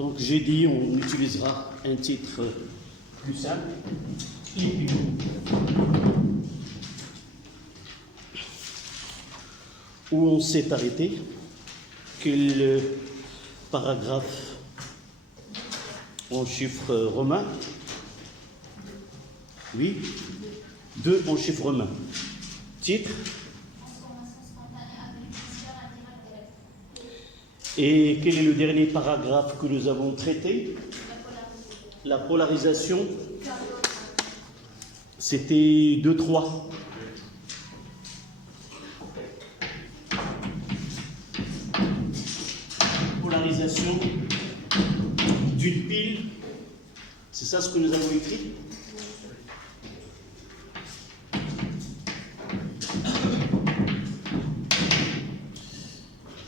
Donc j'ai dit on utilisera un titre plus simple. Où on s'est arrêté, que le paragraphe en chiffres romains, oui, 2 en chiffres romains. Titre. Et quel est le dernier paragraphe que nous avons traité? La polarisation. C'était 2-3. Polarisation d'une pile. C'est ça ce que nous avons écrit?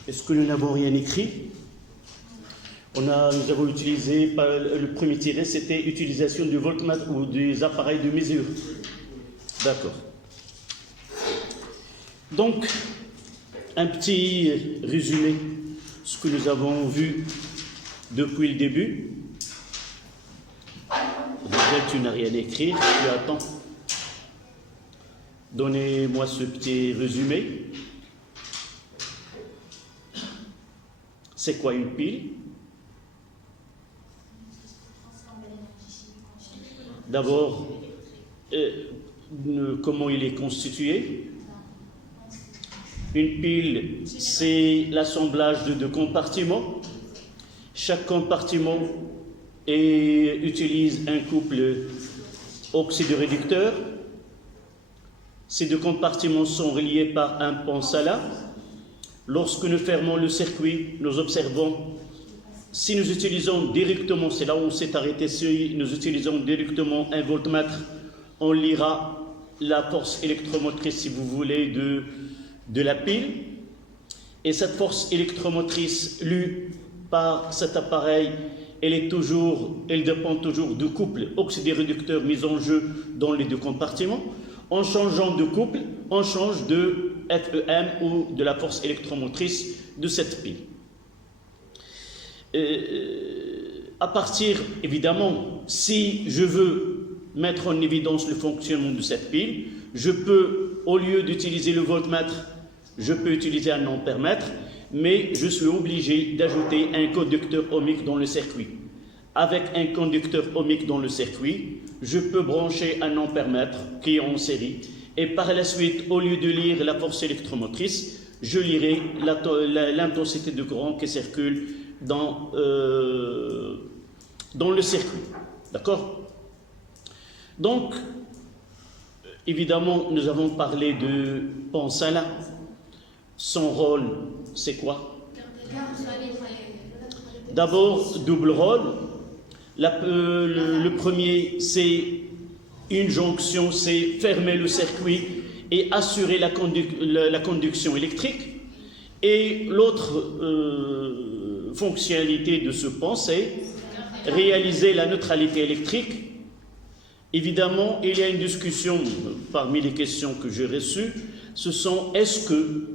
Est-ce que nous n'avons rien écrit? Nous avons utilisé, le premier tiré, c'était utilisation du voltmètre ou des appareils de mesure. D'accord. Donc, un petit résumé, ce que nous avons vu depuis le début. Peut-être tu n'as rien écrit, tu attends. Donnez-moi ce petit résumé. C'est quoi une pile? D'abord, comment il est constitué? Une pile, c'est l'assemblage de 2 compartiments. Chaque compartiment utilise un couple oxydoréducteur. Ces 2 compartiments sont reliés par un pont salin. Lorsque nous fermons le circuit, nous observons, si nous utilisons directement, c'est là où on s'est arrêté, si nous utilisons directement un voltmètre, on lira la force électromotrice, si vous voulez, de la pile. Et cette force électromotrice lue par cet appareil, elle dépend toujours du couple oxydoréducteur mis en jeu dans les 2 compartiments. En changeant de couple, on change de FEM ou de la force électromotrice de cette pile. À partir, évidemment, si je veux mettre en évidence le fonctionnement de cette pile, je peux, au lieu d'utiliser le voltmètre, je peux utiliser un ampèremètre, mais je suis obligé d'ajouter un conducteur ohmique dans le circuit. Avec un conducteur ohmique dans le circuit, je peux brancher un ampèremètre qui est en série, et par la suite, au lieu de lire la force électromotrice, je lirai l'intensité de courant qui circule dans le circuit. D'accord? Donc, évidemment, nous avons parlé de pont salin. Son rôle, c'est quoi? D'abord, double rôle. Le premier, c'est une jonction, c'est fermer le circuit et assurer la conduction électrique. Et l'autre fonctionnalité de ce pont, c'est réaliser la neutralité électrique. Évidemment, il y a une discussion parmi les questions que j'ai reçues, ce sont est-ce que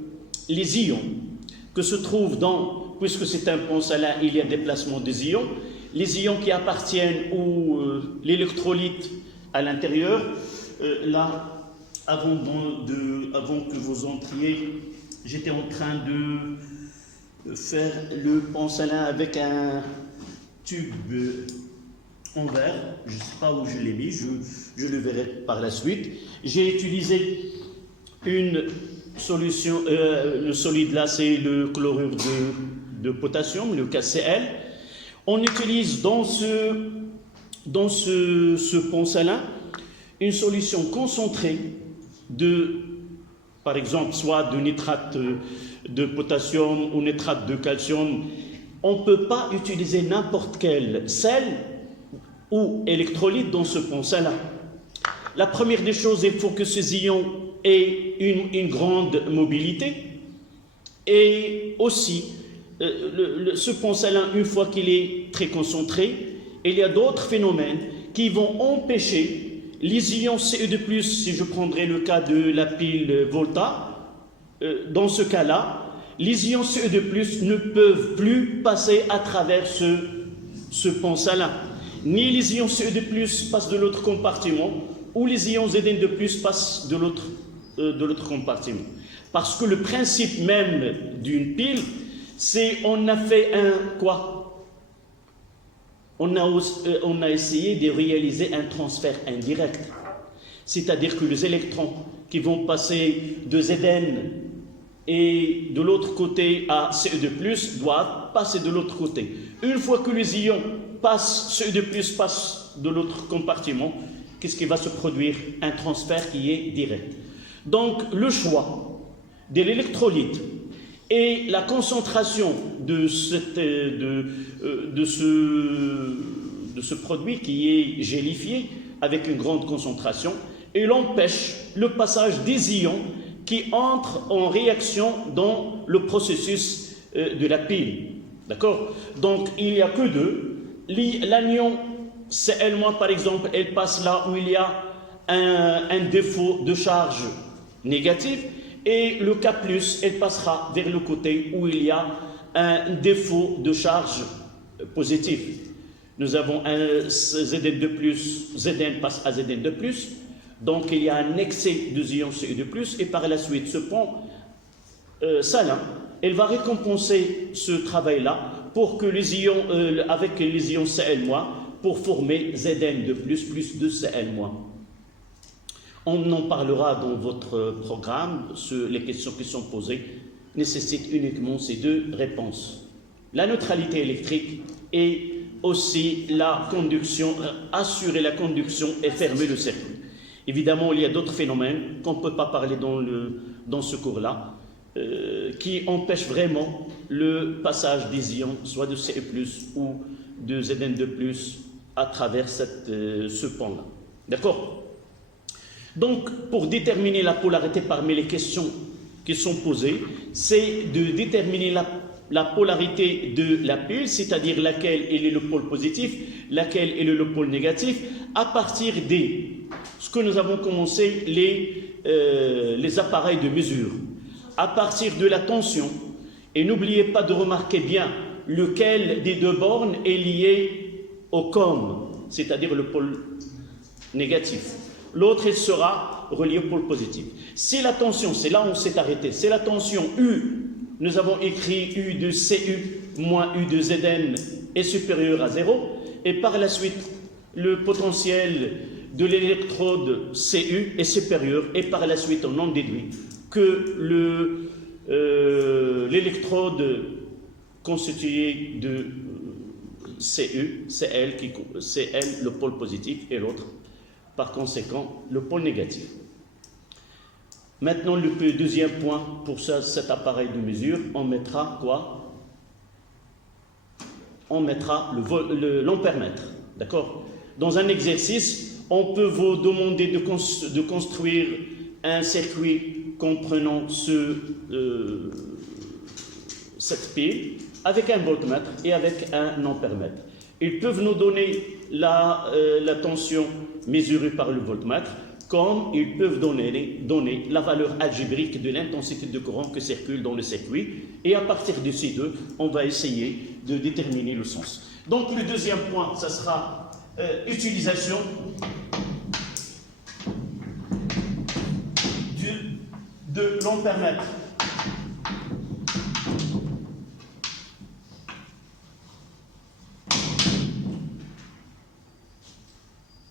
les ions que se trouvent puisque c'est un pont salin, il y a déplacement des ions, les ions qui appartiennent ou l'électrolyte à l'intérieur, là, avant que vous entriez, j'étais en train de faire le pont salin avec un tube en verre, je ne sais pas où je l'ai mis, je le verrai par la suite. J'ai utilisé une solution, le solide là c'est le chlorure de potassium, le KCl. On utilise dans ce pont salin une solution concentrée par exemple, soit de nitrate de potassium ou nitrate de calcium. On ne peut pas utiliser n'importe quel sel ou électrolyte dans ce pont salin. La première des choses, il faut que ces ions aient une grande mobilité. Et aussi, ce pont salin, une fois qu'il est très concentré, il y a d'autres phénomènes qui vont empêcher les ions Ce2+, si je prendrais le cas de la pile Volta, dans ce cas-là, les ions Ce2+, ne peuvent plus passer à travers se pense à l'un. Ni les ions Ce2+ passent de l'autre compartiment, ou les ions Zn2+ passent de l'autre compartiment. Parce que le principe même d'une pile, c'est on a fait un quoi? On a essayé de réaliser un transfert indirect. C'est-à-dire que les électrons qui vont passer de Zn et de l'autre côté à Ce2+, doivent passer de l'autre côté. Une fois que les ions passent, Ce2+ passe de l'autre compartiment, qu'est-ce qui va se produire? Un transfert qui est direct. Donc, le choix de l'électrolyte et la concentration de ce produit qui est gélifié avec une grande concentration, il empêche le passage des ions qui entrent en réaction dans le processus de la pile. D'accord? Donc, il n'y a que deux. L'anion Cl-, par exemple, elle passe là où il y a un défaut de charge négative, et le K+, elle passera vers le côté où il y a un défaut de charge positive. Nous avons un Zn2+, Zn passe à Zn2+, donc il y a un excès de ions Ce2+, et par la suite, ce pont salin, elle va récompenser ce travail-là pour que les ions, avec les ions Cl-, pour former Zn2+, plus de Cl-. On en parlera dans votre programme. Les questions qui sont posées nécessitent uniquement ces deux réponses. La neutralité électrique et aussi la conduction, assurer la conduction et fermer le circuit. Évidemment, il y a d'autres phénomènes qu'on ne peut pas parler dans ce cours-là, qui empêchent vraiment le passage des ions, soit de Ce+, ou de Zn2+, à travers ce pont-là. D'accord? Donc, pour déterminer la polarité parmi les questions qui sont posées, c'est de déterminer la polarité de la pile, c'est-à-dire laquelle est le pôle positif, laquelle est le pôle négatif, à partir ce que nous avons commencé, les appareils de mesure, à partir de la tension. Et n'oubliez pas de remarquer bien lequel des deux bornes est lié au COM, c'est-à-dire le pôle négatif. L'autre, il sera relié au pôle positif. Si la tension, c'est là où on s'est arrêté, c'est la tension U, nous avons écrit U de Cu moins U de Zn est supérieur à 0, et par la suite, le potentiel de l'électrode Cu est supérieur, et par la suite, on en déduit que l'électrode constituée de Cu, c'est elle, le pôle positif, et l'autre, par conséquent, le pôle négatif. Maintenant, le deuxième point pour cet appareil de mesure, on mettra quoi? On mettra l'ampèremètre. D'accord? Dans un exercice, on peut vous demander de construire un circuit comprenant cette pile avec un voltmètre et avec un ampèremètre. Ils peuvent nous donner la tension mesurée par le voltmètre, comme ils peuvent donner la valeur algébrique de l'intensité de courant qui circule dans le circuit. Et à partir de ces deux, on va essayer de déterminer le sens. Donc le deuxième point, ça sera utilisation de l'ampèremètre.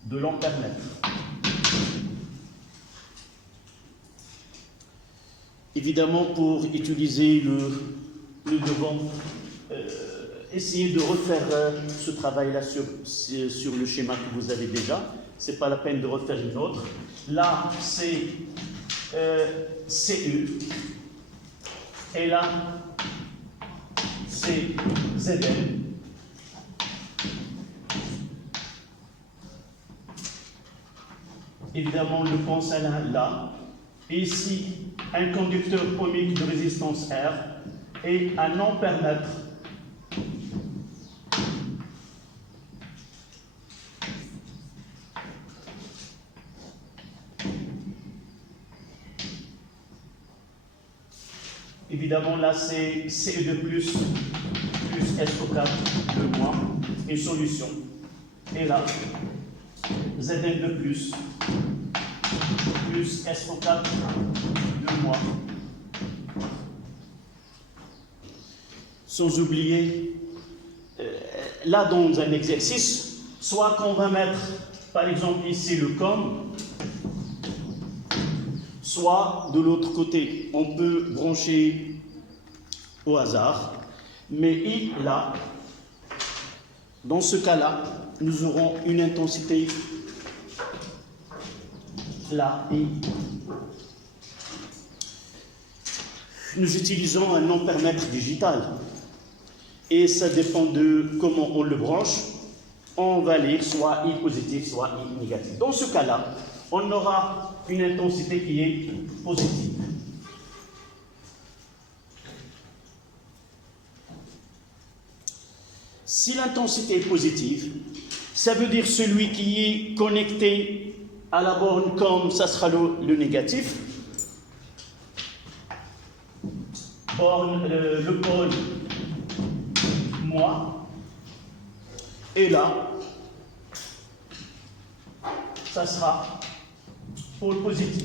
De l'ampèremètre. Évidemment, pour utiliser le devant, essayez de refaire ce travail-là sur le schéma que vous avez déjà. Ce n'est pas la peine de refaire une autre. Là, c'est Cu. Et là, c'est Zn. Évidemment, le pont salin là. Et ici, un conducteur ohmique de résistance R et un ampèremètre. Évidemment, là, c'est Ce2+, plus SO4 de moins. une solution. Et là, Zn2 plus SO4 de moins. Sans oublier, là dans un exercice, soit qu'on va mettre, par exemple ici le COM, soit de l'autre côté, on peut brancher au hasard, mais I là, dans ce cas-là, nous aurons une intensité là, I. Nous utilisons un ampèremètre digital et ça dépend de comment on le branche. On va lire soit I positif, soit I négatif. Dans ce cas-là, on aura une intensité qui est positive. Si l'intensité est positive, ça veut dire celui qui est connecté à la borne comme ça sera le négatif. Le pôle moi. Et là, ça sera pôle positif.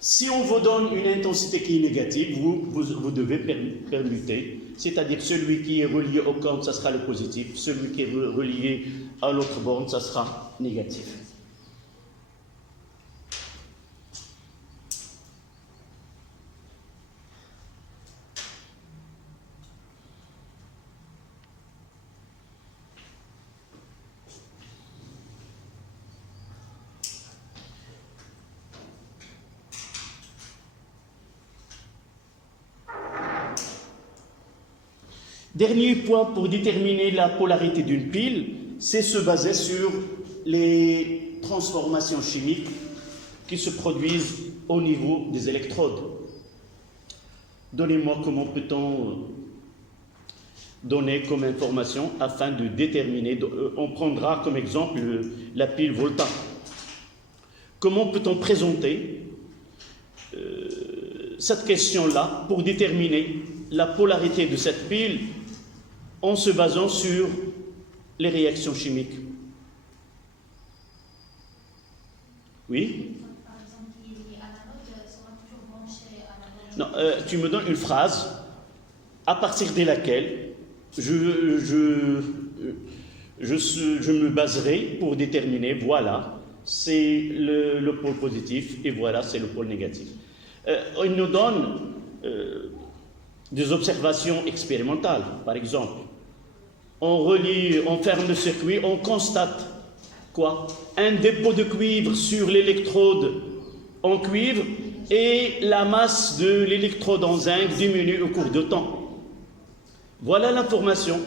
Si on vous donne une intensité qui est négative, vous devez permuter, c'est-à-dire celui qui est relié au camp, ça sera le positif, celui qui est relié à l'autre borne, ça sera négatif. Dernier point pour déterminer la polarité d'une pile, c'est se baser sur les transformations chimiques qui se produisent au niveau des électrodes. Donnez-moi comment peut-on donner comme information afin de déterminer, on prendra comme exemple la pile Volta. Comment peut-on présenter cette question-là pour déterminer la polarité de cette pile en se basant sur les réactions chimiques? Oui? Par exemple, qui est analogue sera toujours branché à la borne. Non, tu me donnes une phrase à partir de laquelle je me baserai pour déterminer, voilà, c'est le pôle positif et voilà, c'est le pôle négatif. Il nous donne des observations expérimentales, par exemple. On ferme le circuit, on constate quoi? Un dépôt de cuivre sur l'électrode en cuivre et la masse de l'électrode en zinc diminue au cours de temps. Voilà l'information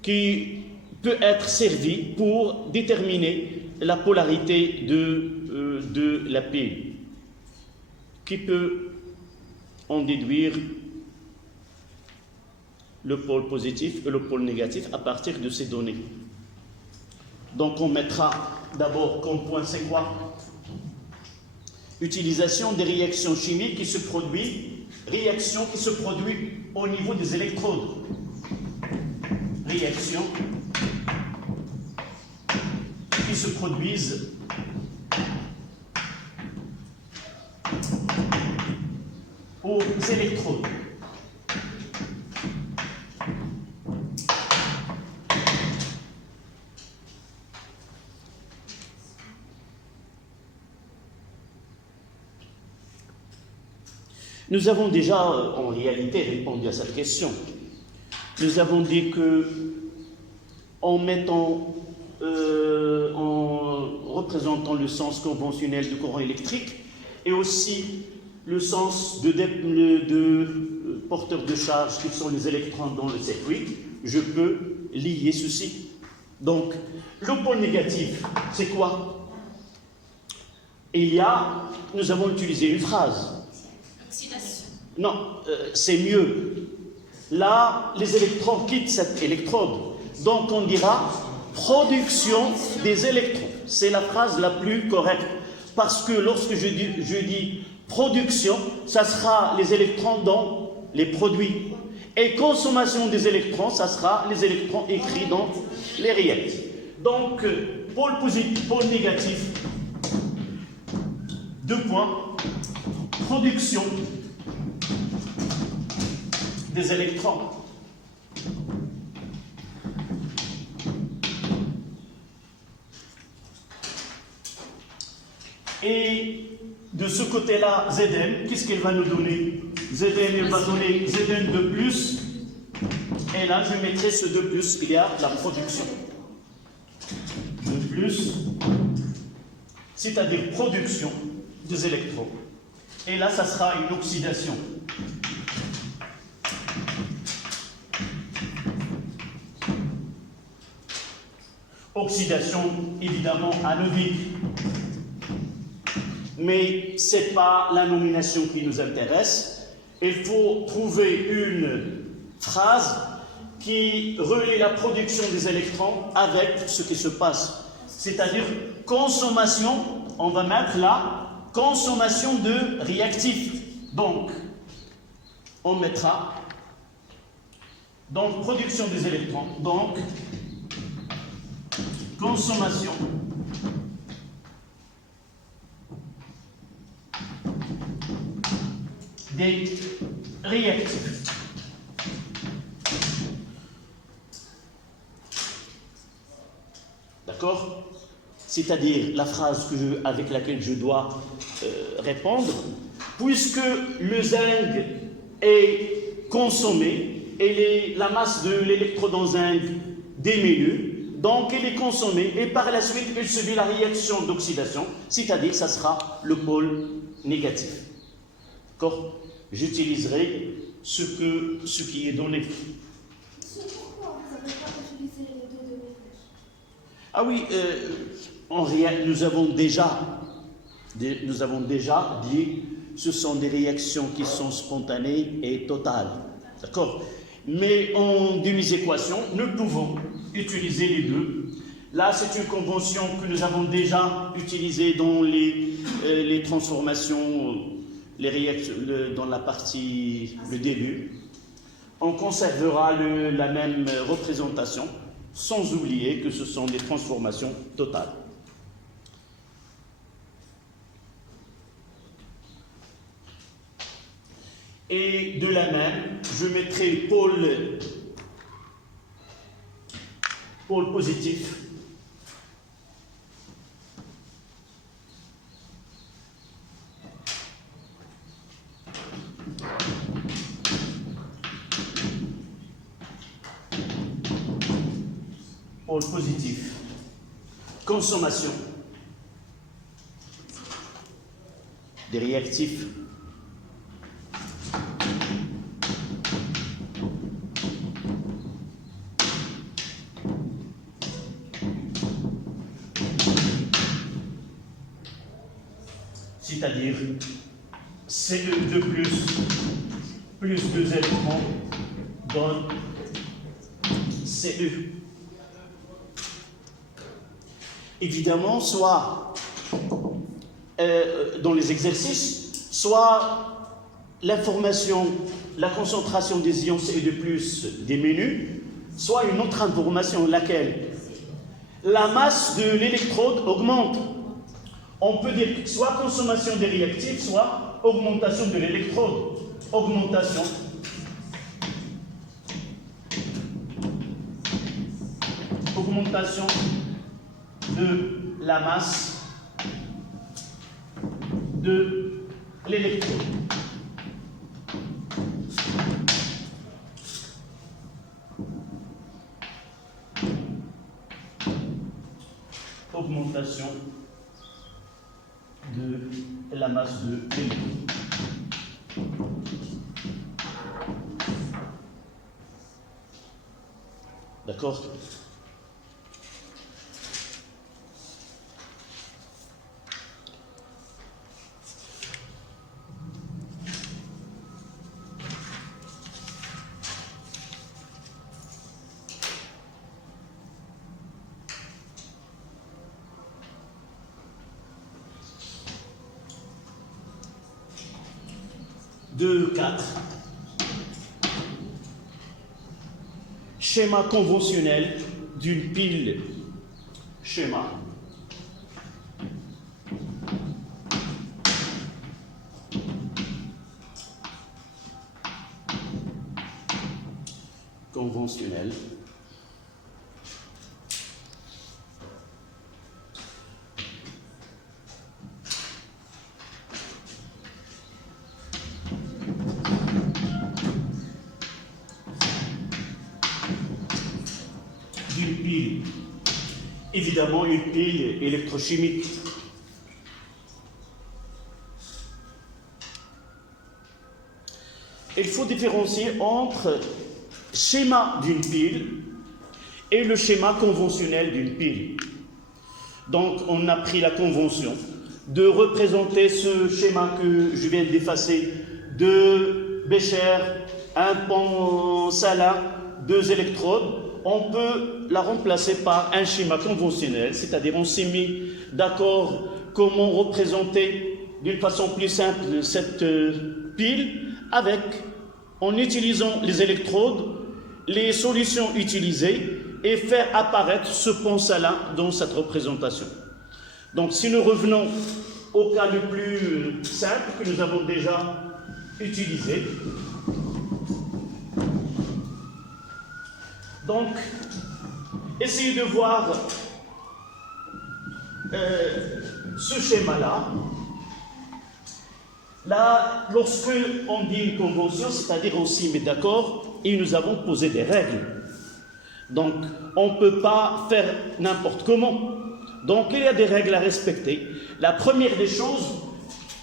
qui peut être servie pour déterminer la polarité de la pile. Qui peut en déduire le pôle positif et le pôle négatif à partir de ces données? Donc on mettra d'abord comme point, c'est quoi? Utilisation des réactions chimiques qui se produisent, réactions qui se produisent au niveau des électrodes. Réactions qui se produisent aux électrodes. Nous avons déjà, en réalité, répondu à cette question. Nous avons dit que, en mettant, en représentant le sens conventionnel du courant électrique et aussi le sens de porteurs de charge qui sont les électrons dans le circuit, je peux lier ceci. Donc, le pôle négatif, c'est quoi? Nous avons utilisé une phrase. Non, c'est mieux. Là, les électrons quittent cette électrode. Donc, on dira production des électrons. C'est la phrase la plus correcte. parce que lorsque je dis production, ça sera les électrons dans les produits. Et consommation des électrons, ça sera les électrons écrits dans les réactifs. Donc, pôle positif, pôle négatif, 2 points, production des électrons. Et de ce côté-là, Zn, qu'est-ce qu'elle va nous donner? Zn, elle va donner Zn de plus. Et là, je mettrai ce de plus, il y a la production. De plus, c'est-à-dire production des électrons. Et là, ça sera une oxydation. Oxydation, évidemment, anodique. Mais ce n'est pas la nomination qui nous intéresse. Il faut trouver une phrase qui relie la production des électrons avec ce qui se passe. C'est-à-dire consommation, on va mettre là, consommation de réactifs. Donc, on mettra, donc production des électrons, donc consommation des réactifs. D'accord? C'est-à-dire la phrase avec laquelle je dois répondre, puisque le zinc est consommé et la masse de l'électron zinc diminue, donc il est consommé et par la suite il subit la réaction d'oxydation, c'est-à-dire ça sera le pôle négatif. D'accord? J'utiliserai ce qui est donné. Pourquoi vous n'avez pas utilisé les deux demi-flèches? Ah oui, nous avons déjà dit ce sont des réactions qui sont spontanées et totales. D'accord? Mais en demi-équation, nous pouvons utiliser les deux. Là, c'est une convention que nous avons déjà utilisée dans les transformations, les réactions, dans la partie, le début. On conservera la même représentation, sans oublier que ce sont des transformations totales. Et de la même, je mettrai pôle positif. Pôle positif. Consommation des réactifs. C'est-à-dire Ce2 plus 2 électrons donne Ce. Évidemment, soit dans les exercices, soit l'information, la concentration des ions Ce2+ diminue, soit une autre information, laquelle la masse de l'électrode augmente. On peut dire soit consommation des réactifs, soit augmentation de l'électrode. Augmentation de la masse de l'électrode. Augmentation de la masse de l'électrode. D'accord? 2, 4. Schéma conventionnel d'une pile. Schéma. Conventionnel. D'une pile. Évidemment, une pile électrochimique. Il faut différencier entre schéma d'une pile et le schéma conventionnel d'une pile. Donc, on a pris la convention de représenter ce schéma que je viens d'effacer, deux béchers, un pan salin, deux électrodes. On peut la remplacer par un schéma conventionnel, c'est-à-dire on s'est mis d'accord comment représenter d'une façon plus simple cette pile en utilisant les électrodes, les solutions utilisées et faire apparaître ce pan salin dans cette représentation. Donc si nous revenons au cas le plus simple que nous avons déjà utilisé, donc essayez de voir ce schéma-là. Là, lorsque on dit une convention, c'est-à-dire on s'y met d'accord et nous avons posé des règles. Donc, on ne peut pas faire n'importe comment. Donc, il y a des règles à respecter. La première des choses,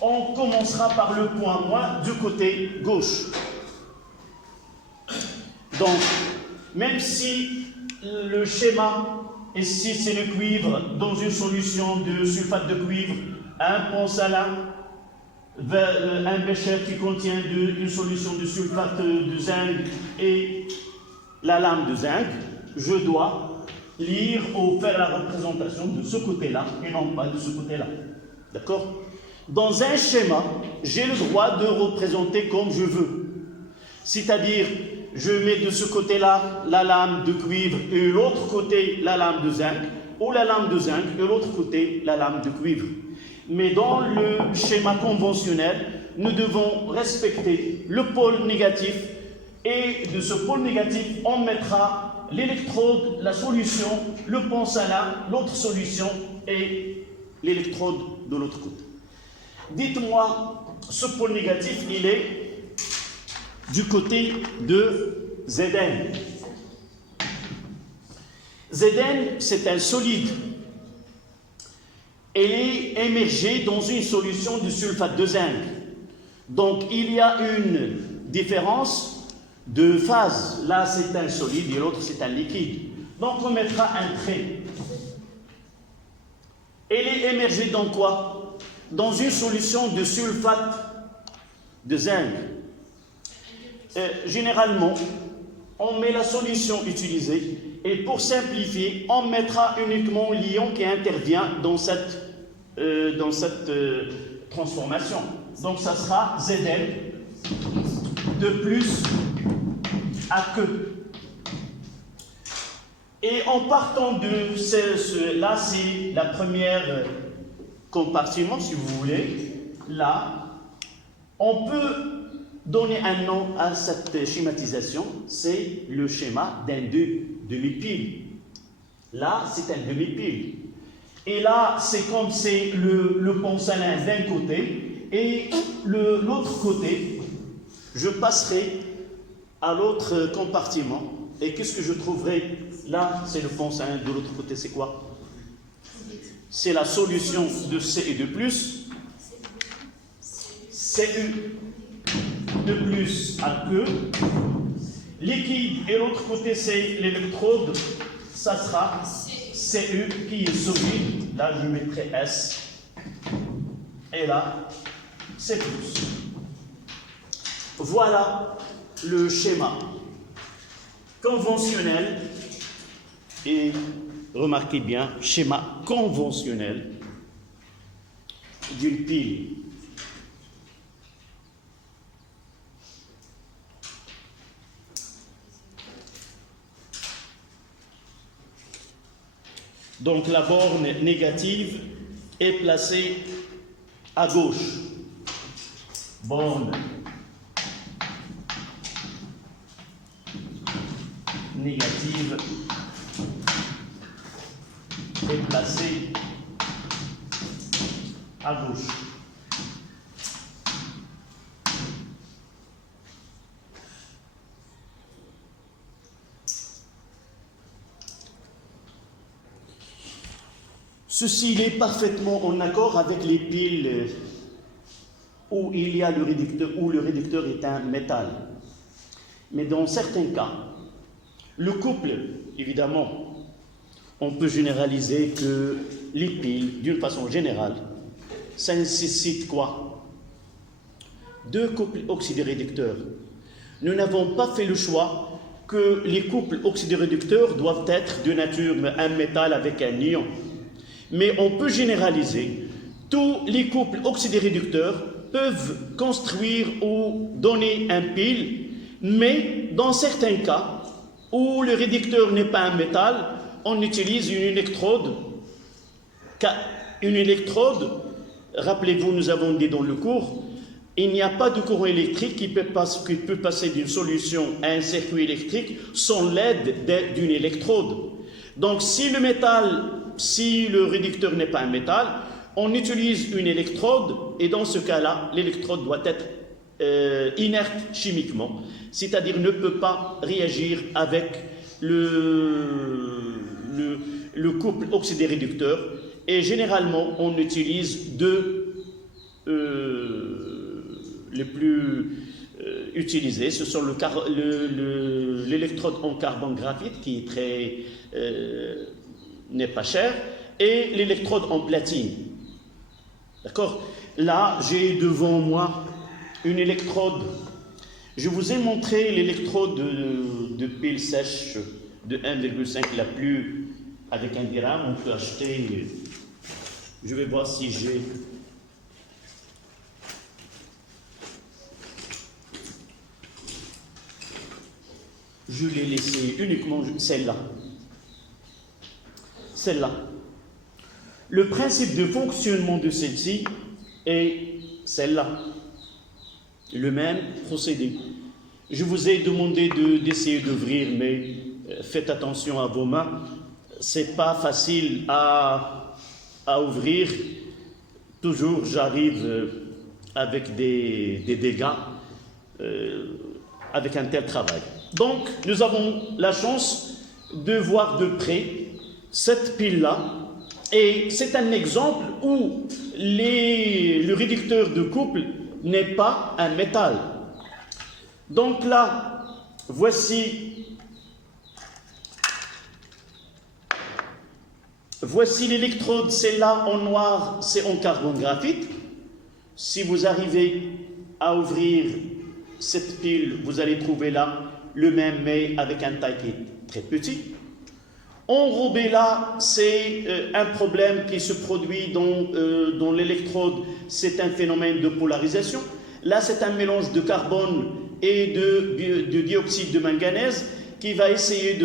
on commencera par le point moins du côté gauche. Donc, même si le schéma, ici c'est le cuivre, dans une solution de sulfate de cuivre, un pan salin, un bécher qui contient une solution de sulfate de zinc et la lame de zinc, je dois lire ou faire la représentation de ce côté-là et non pas de ce côté-là. D'accord? Dans un schéma, j'ai le droit de représenter comme je veux. C'est-à-dire, je mets de ce côté-là la lame de cuivre et de l'autre côté la lame de zinc, ou la lame de zinc et de l'autre côté la lame de cuivre. Mais dans le schéma conventionnel, nous devons respecter le pôle négatif et de ce pôle négatif, on mettra l'électrode, la solution, le pan salin, l'autre solution et l'électrode de l'autre côté. Dites-moi, ce pôle négatif, il est du côté de Zn. Zn, c'est un solide. Elle est émergée dans une solution de sulfate de zinc. Donc, il y a une différence de phase. Là, c'est un solide et l'autre, c'est un liquide. Donc, on mettra un trait. Elle est émergée dans quoi? Dans une solution de sulfate de zinc. Généralement, on met la solution utilisée et pour simplifier, on mettra uniquement l'ion qui intervient dans cette transformation. Donc, ça sera Zn de plus à que. Et en partant de là, c'est la première compartiment, si vous voulez. Là, on peut donner un nom à cette schématisation, c'est le schéma d'un demi-pile. Là, c'est un demi-pile. Et là, c'est comme c'est le pan salin d'un côté, et l'autre côté, je passerai à l'autre compartiment. Et qu'est-ce que je trouverai? Là, c'est le pan salin, de l'autre côté, c'est quoi? C'est la solution de C et de plus. Cu de plus à que. Liquide et l'autre côté, c'est l'électrode. Ça sera Cu qui est solide. Là, je mettrai S. Et là, c'est plus. Voilà le schéma conventionnel. Et remarquez bien, schéma conventionnel d'une pile. Donc la borne négative est placée à gauche. Borne négative est placée à gauche. Ceci est parfaitement en accord avec les piles où il y a le réducteur, où le réducteur est un métal. Mais dans certains cas, le couple, évidemment, on peut généraliser que les piles, d'une façon générale, ça nécessite quoi? Deux couples oxydoréducteurs. Nous n'avons pas fait le choix que les couples oxydoréducteurs doivent être de nature un métal avec un ion. Mais on peut généraliser. Tous les couples oxydoréducteurs peuvent construire ou donner un pile, mais dans certains cas où le réducteur n'est pas un métal, on utilise une électrode. Une électrode, rappelez-vous, nous avons dit dans le cours, il n'y a pas de courant électrique qui peut passer d'une solution à un circuit électrique sans l'aide d'une électrode. Donc si le réducteur n'est pas un métal, on utilise une électrode et dans ce cas-là, l'électrode doit être inerte chimiquement, c'est-à-dire ne peut pas réagir avec le couple oxydoréducteur et généralement on utilise deux les plus utilisés, ce sont l'électrode en carbone graphite qui est très n'est pas cher et l'électrode en platine. D'accord? Là, j'ai devant moi une électrode. Je vous ai montré l'électrode de pile sèche de 1,5 la plus avec 1 gramme. On peut acheter. Je vais voir si j'ai. Je l'ai laissé uniquement celle-là. Celle-là. Le principe de fonctionnement de celle-ci est celle-là. Le même procédé. Je vous ai demandé d'essayer d'ouvrir, mais faites attention à vos mains. C'est pas facile à ouvrir. Toujours, j'arrive avec des dégâts avec un tel travail. Donc, nous avons la chance de voir de près cette pile-là. Et c'est un exemple où le réducteur de couple n'est pas un métal. Donc là, voici l'électrode, celle-là en noir, c'est en carbone graphite. Si vous arrivez à ouvrir cette pile, vous allez trouver là le même, mais avec un taille qui est très petit. Enrobé là, c'est un problème qui se produit dans l'électrode, c'est un phénomène de polarisation. Là, c'est un mélange de carbone et de dioxyde de manganèse qui va essayer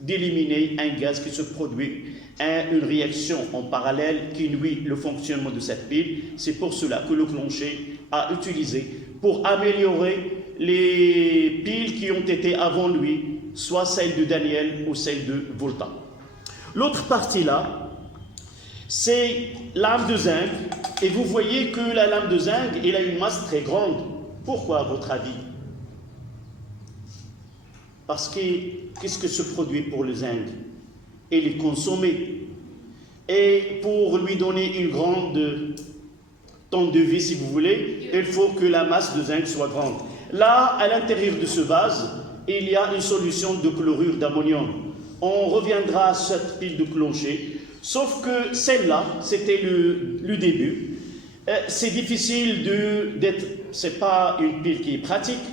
d'éliminer un gaz qui se produit, une réaction en parallèle qui nuit le fonctionnement de cette pile. C'est pour cela que le clocher a utilisé pour améliorer les piles qui ont été avant lui, soit celle de Daniel ou celle de Volta. L'autre partie là, c'est lame de zinc, et vous voyez que la lame de zinc, elle a une masse très grande. Pourquoi, à votre avis? Parce que qu'est-ce que se produit pour le zinc? Il est consommé. Et pour lui donner une grande temps de vie, si vous voulez, il faut que la masse de zinc soit grande. Là, à l'intérieur de ce vase, il y a une solution de chlorure d'ammonium. On reviendra à cette pile de clocher, sauf que celle-là, c'était le début. C'est difficile c'est pas une pile qui est pratique.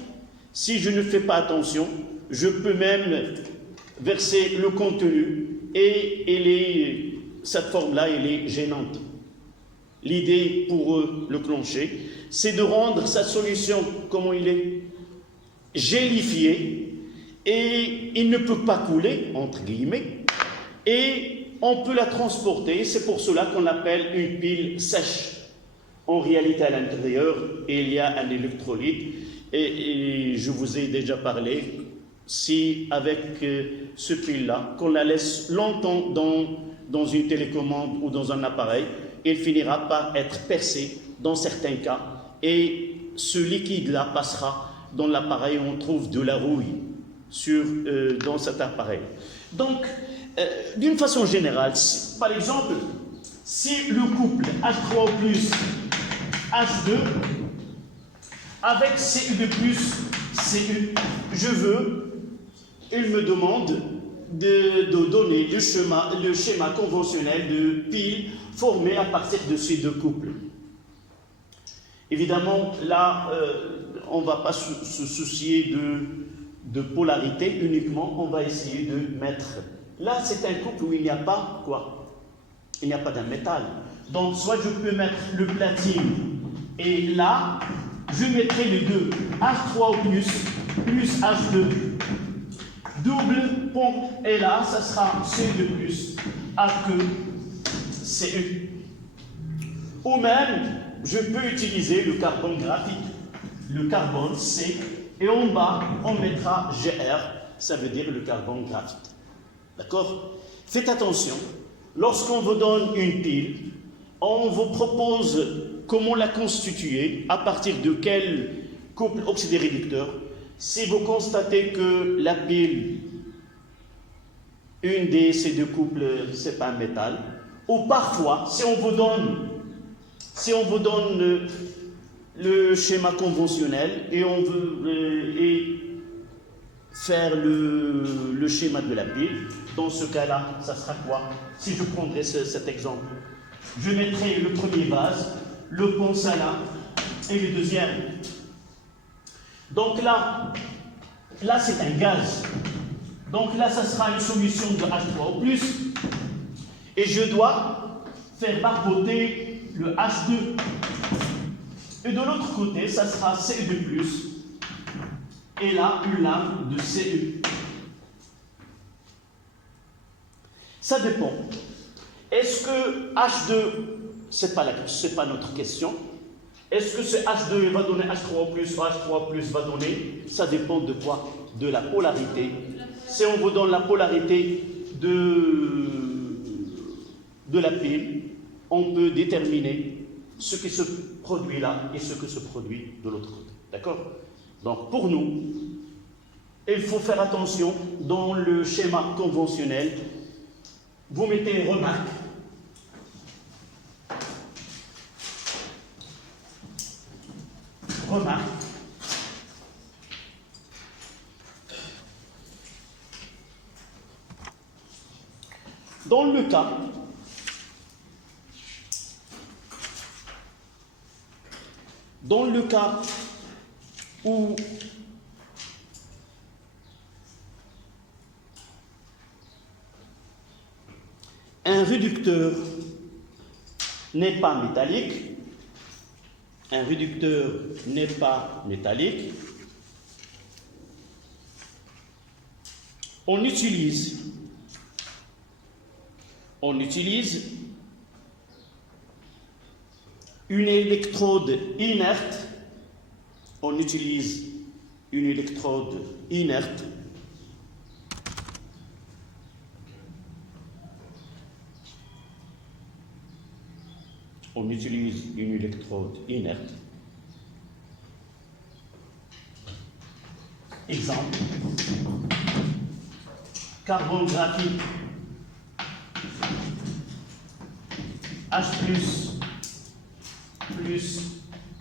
Si je ne fais pas attention, je peux même verser le contenu et cette forme-là, elle est gênante. L'idée pour le clocher, c'est de rendre sa solution, comment il est, gélifiée, et il ne peut pas couler, entre guillemets, et on peut la transporter. C'est pour cela qu'on l'appelle une pile sèche. En réalité, à l'intérieur, il y a un électrolyte, et je vous ai déjà parlé, si avec ce pile-là, qu'on la laisse longtemps dans une télécommande ou dans un appareil, il finira par être percé dans certains cas, et ce liquide-là passera dans l'appareil où on trouve de la rouille dans cet appareil. Donc, d'une façon générale, par exemple, si le couple H3O plus H2 avec Cu2 plus Cu, il me demande de donner le schéma conventionnel de pile formé à partir de ces deux couples. Évidemment, là, on ne va pas se soucier de polarité uniquement, on va essayer de mettre. Là, c'est un couple où il n'y a pas quoi? Il n'y a pas d'un métal. Donc, soit je peux mettre le platine, et là, je mettrai les deux, H3O plus H2, double pompe, et là, ça sera Cu2 plus AQ, Cu. Ou même, je peux utiliser le carbone graphique, le carbone C, et en bas, on mettra GR, ça veut dire le carbone graphite. D'accord? Faites attention, lorsqu'on vous donne une pile, on vous propose comment la constituer, à partir de quel couple oxydoréducteur. Si vous constatez que la pile, une de ces deux couples, ce n'est pas un métal, ou parfois, si on vous donne le schéma conventionnel et on veut faire le schéma de la pile, dans ce cas-là, ça sera quoi? Si je prendrais cet exemple, je mettrai le premier vase, le pont salin et le deuxième. Donc là c'est un gaz. Donc là, ça sera une solution de H3O+, et je dois faire barboter le H2. Et de l'autre côté, ça sera Cu2+, et là, une lame de Cu. Ça dépend. Est-ce que H2, c'est pas notre question. Est-ce que ce H2 va donner H3O+, ou H3O+, va donner? Ça dépend de quoi? De la polarité. Si on vous donne la polarité de la pile, on peut déterminer ce qui se produit là et ce qui se produit de l'autre côté. D'accord? Donc pour nous, il faut faire attention dans le schéma conventionnel. Vous mettez une remarque. Remarque. Dans le cas où un réducteur n'est pas métallique, on utilise une électrode inerte. On utilise une électrode inerte Exemple, carbone graphique H plus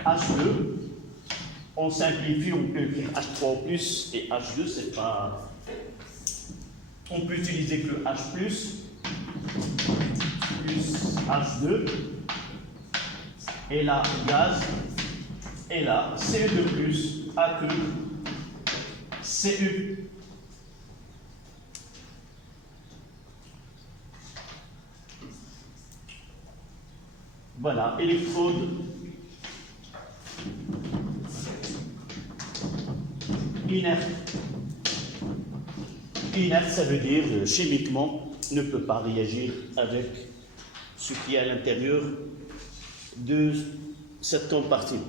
H2. On simplifie, on peut écrire H3 plus et H2, c'est pas. On peut utiliser que H plus H2. Et là, gaz. Et là, Cu2 plus AQ, Cu. Voilà, électrode inerte. Inerte, ça veut dire chimiquement ne peut pas réagir avec ce qui est à l'intérieur de cette compartiment.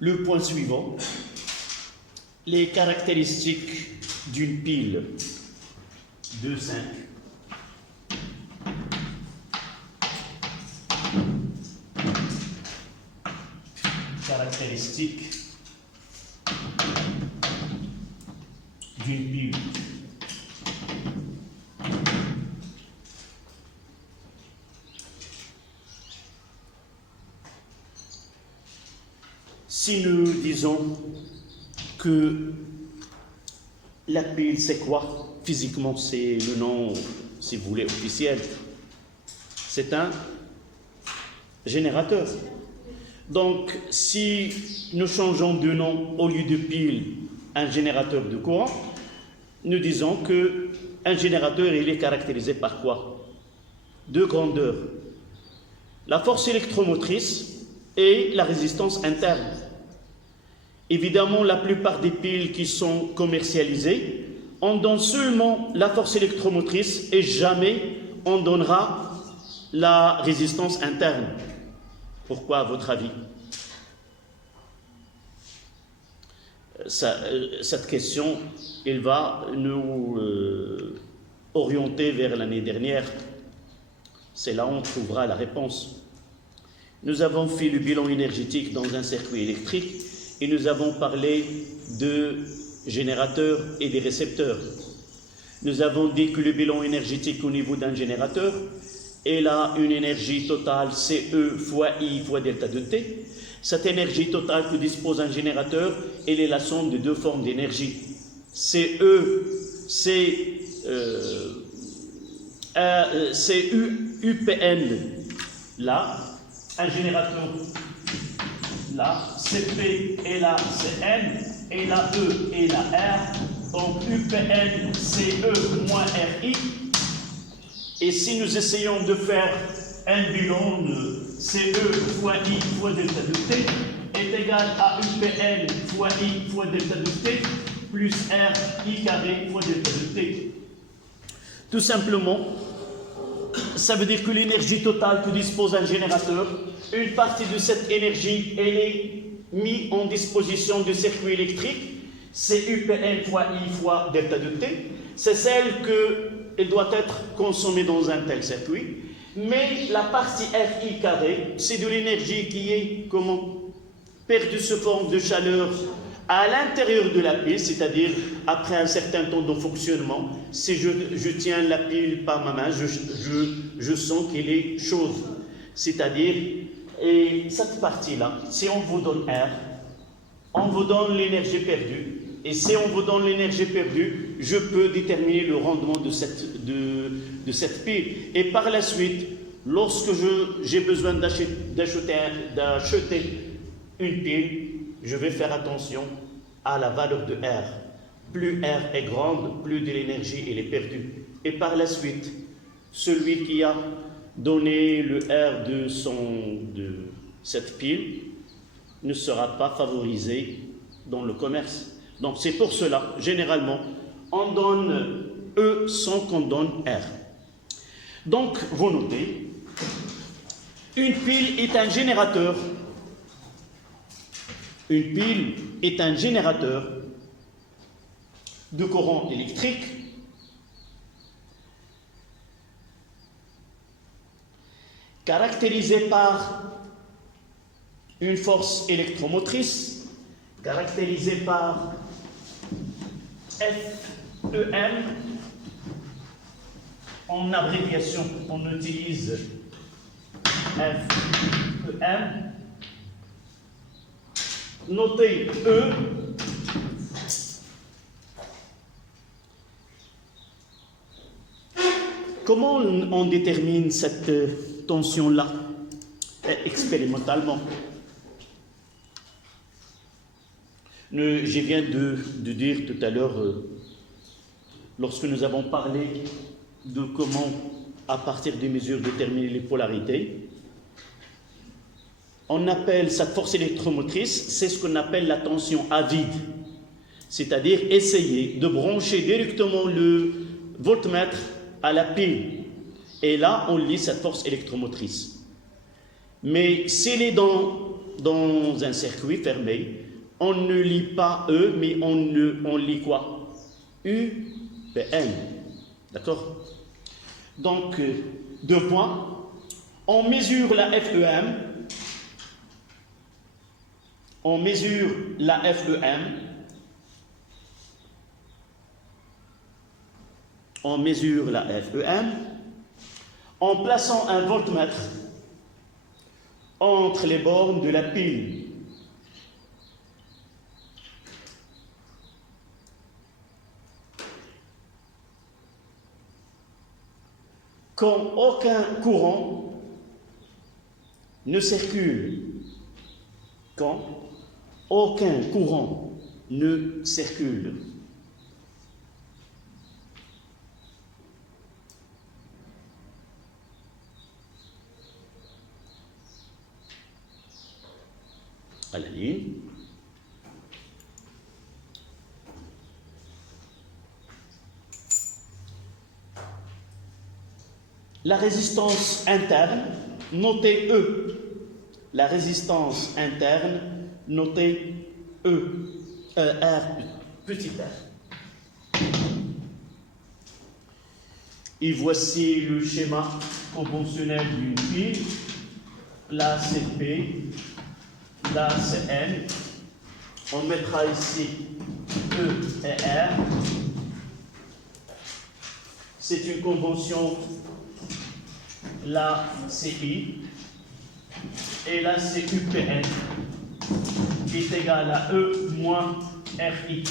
Le point suivant, les caractéristiques d'une pile de 5. Caractéristiques d'une pile. Si nous disons que la pile, c'est quoi? Physiquement, c'est le nom, si vous voulez, officiel. C'est un générateur. Donc, si nous changeons de nom au lieu de pile, un générateur de courant, nous disons qu'un générateur, il est caractérisé par quoi? Deux grandeurs. La force électromotrice et la résistance interne. Évidemment, la plupart des piles qui sont commercialisées, on donne seulement la force électromotrice et jamais on donnera la résistance interne. Pourquoi, à votre avis? Cette question, elle va nous orienter vers l'année dernière. C'est là où on trouvera la réponse. Nous avons fait le bilan énergétique dans un circuit électrique et nous avons parlé de générateurs et des récepteurs. Nous avons dit que le bilan énergétique au niveau d'un générateur est là une énergie totale CE fois I fois delta de T. Cette énergie totale que dispose un générateur, elle est la somme de deux formes d'énergie. CE, c'est UPN, là, un générateur, là, CP et là, CN, et là, E et là, R, donc UPN, CE moins RI. Et si nous essayons de faire un bilan de CE fois I fois delta de T est égal à UPN fois I fois delta de T plus R I carré fois delta de T. Tout simplement, ça veut dire que l'énergie totale que dispose un générateur, une partie de cette énergie, elle est mise en disposition du circuit électrique, c'est UPN fois I fois delta de T, c'est celle qu'elle doit être consommée dans un tel circuit, mais la partie RI carré, c'est de l'énergie qui est perdue sous forme de chaleur à l'intérieur de la pile, c'est-à-dire après un certain temps de fonctionnement. Si je tiens la pile par ma main, je sens qu'elle est chaude. C'est-à-dire, et cette partie-là, si on vous donne R, on vous donne l'énergie perdue. Et si on vous donne l'énergie perdue, je peux déterminer le rendement de cette pile. Et par la suite, lorsque j'ai besoin d'acheter une pile, je vais faire attention à la valeur de R. Plus R est grande, plus de l'énergie elle est perdue. Et par la suite, celui qui a donné le R de cette pile ne sera pas favorisé dans le commerce. Donc c'est pour cela, généralement, on donne E sans qu'on donne R. Donc, vous notez, une pile est un générateur. Une pile est un générateur de courant électrique caractérisé par une force électromotrice, caractérisée par FEM. En abréviation, on utilise FEM. Notez E. Comment on détermine cette tension-là expérimentalement? Je viens de dire tout à l'heure, lorsque nous avons parlé de comment, à partir des mesures, déterminer les polarités, on appelle cette force électromotrice, c'est ce qu'on appelle la tension à vide. C'est-à-dire essayer de brancher directement le voltmètre à la pile. Et là, on lit cette force électromotrice. Mais s'il est dans un circuit fermé, on ne lit pas E, mais on lit quoi? U, N. D'accord? Donc, 2 points. On mesure la FEM. On mesure la FEM. On mesure la FEM en plaçant un voltmètre entre les bornes de la pile. Quand aucun courant ne circule, quand aucun courant ne circule, à la ligne, la résistance interne, notée E. La résistance interne, notée E. R, petit r. Et voici le schéma conventionnel d'une pile. Là, c'est P. Là, c'est N. On mettra ici E et R. C'est une convention. Là, c'est I. Et là, c'est UPN, qui est égal à E moins RI.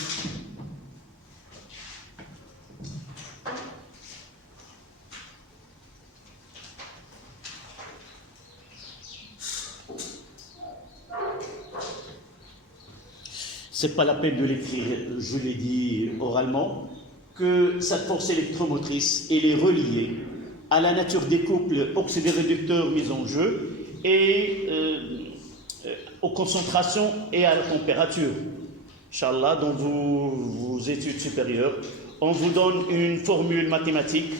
C'est pas la peine de l'écrire, je l'ai dit oralement, que cette force électromotrice, elle est reliée à la nature des couples oxydoréducteurs mis en jeu et aux concentrations et à la température. Inch'Allah, dans vos études supérieures, on vous donne une formule mathématique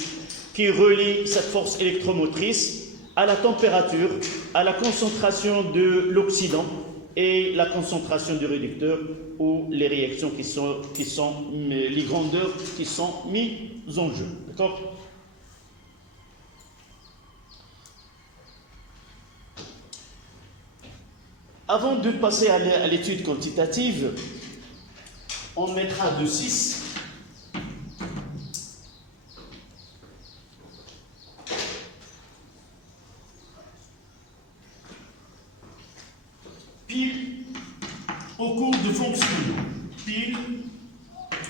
qui relie cette force électromotrice à la température, à la concentration de l'oxydant et la concentration du réducteur ou les réactions qui sont les grandeurs qui sont mises en jeu. D'accord ? Avant de passer à l'étude quantitative, on mettra de 6. Pile au cours de fonctionnement. Pile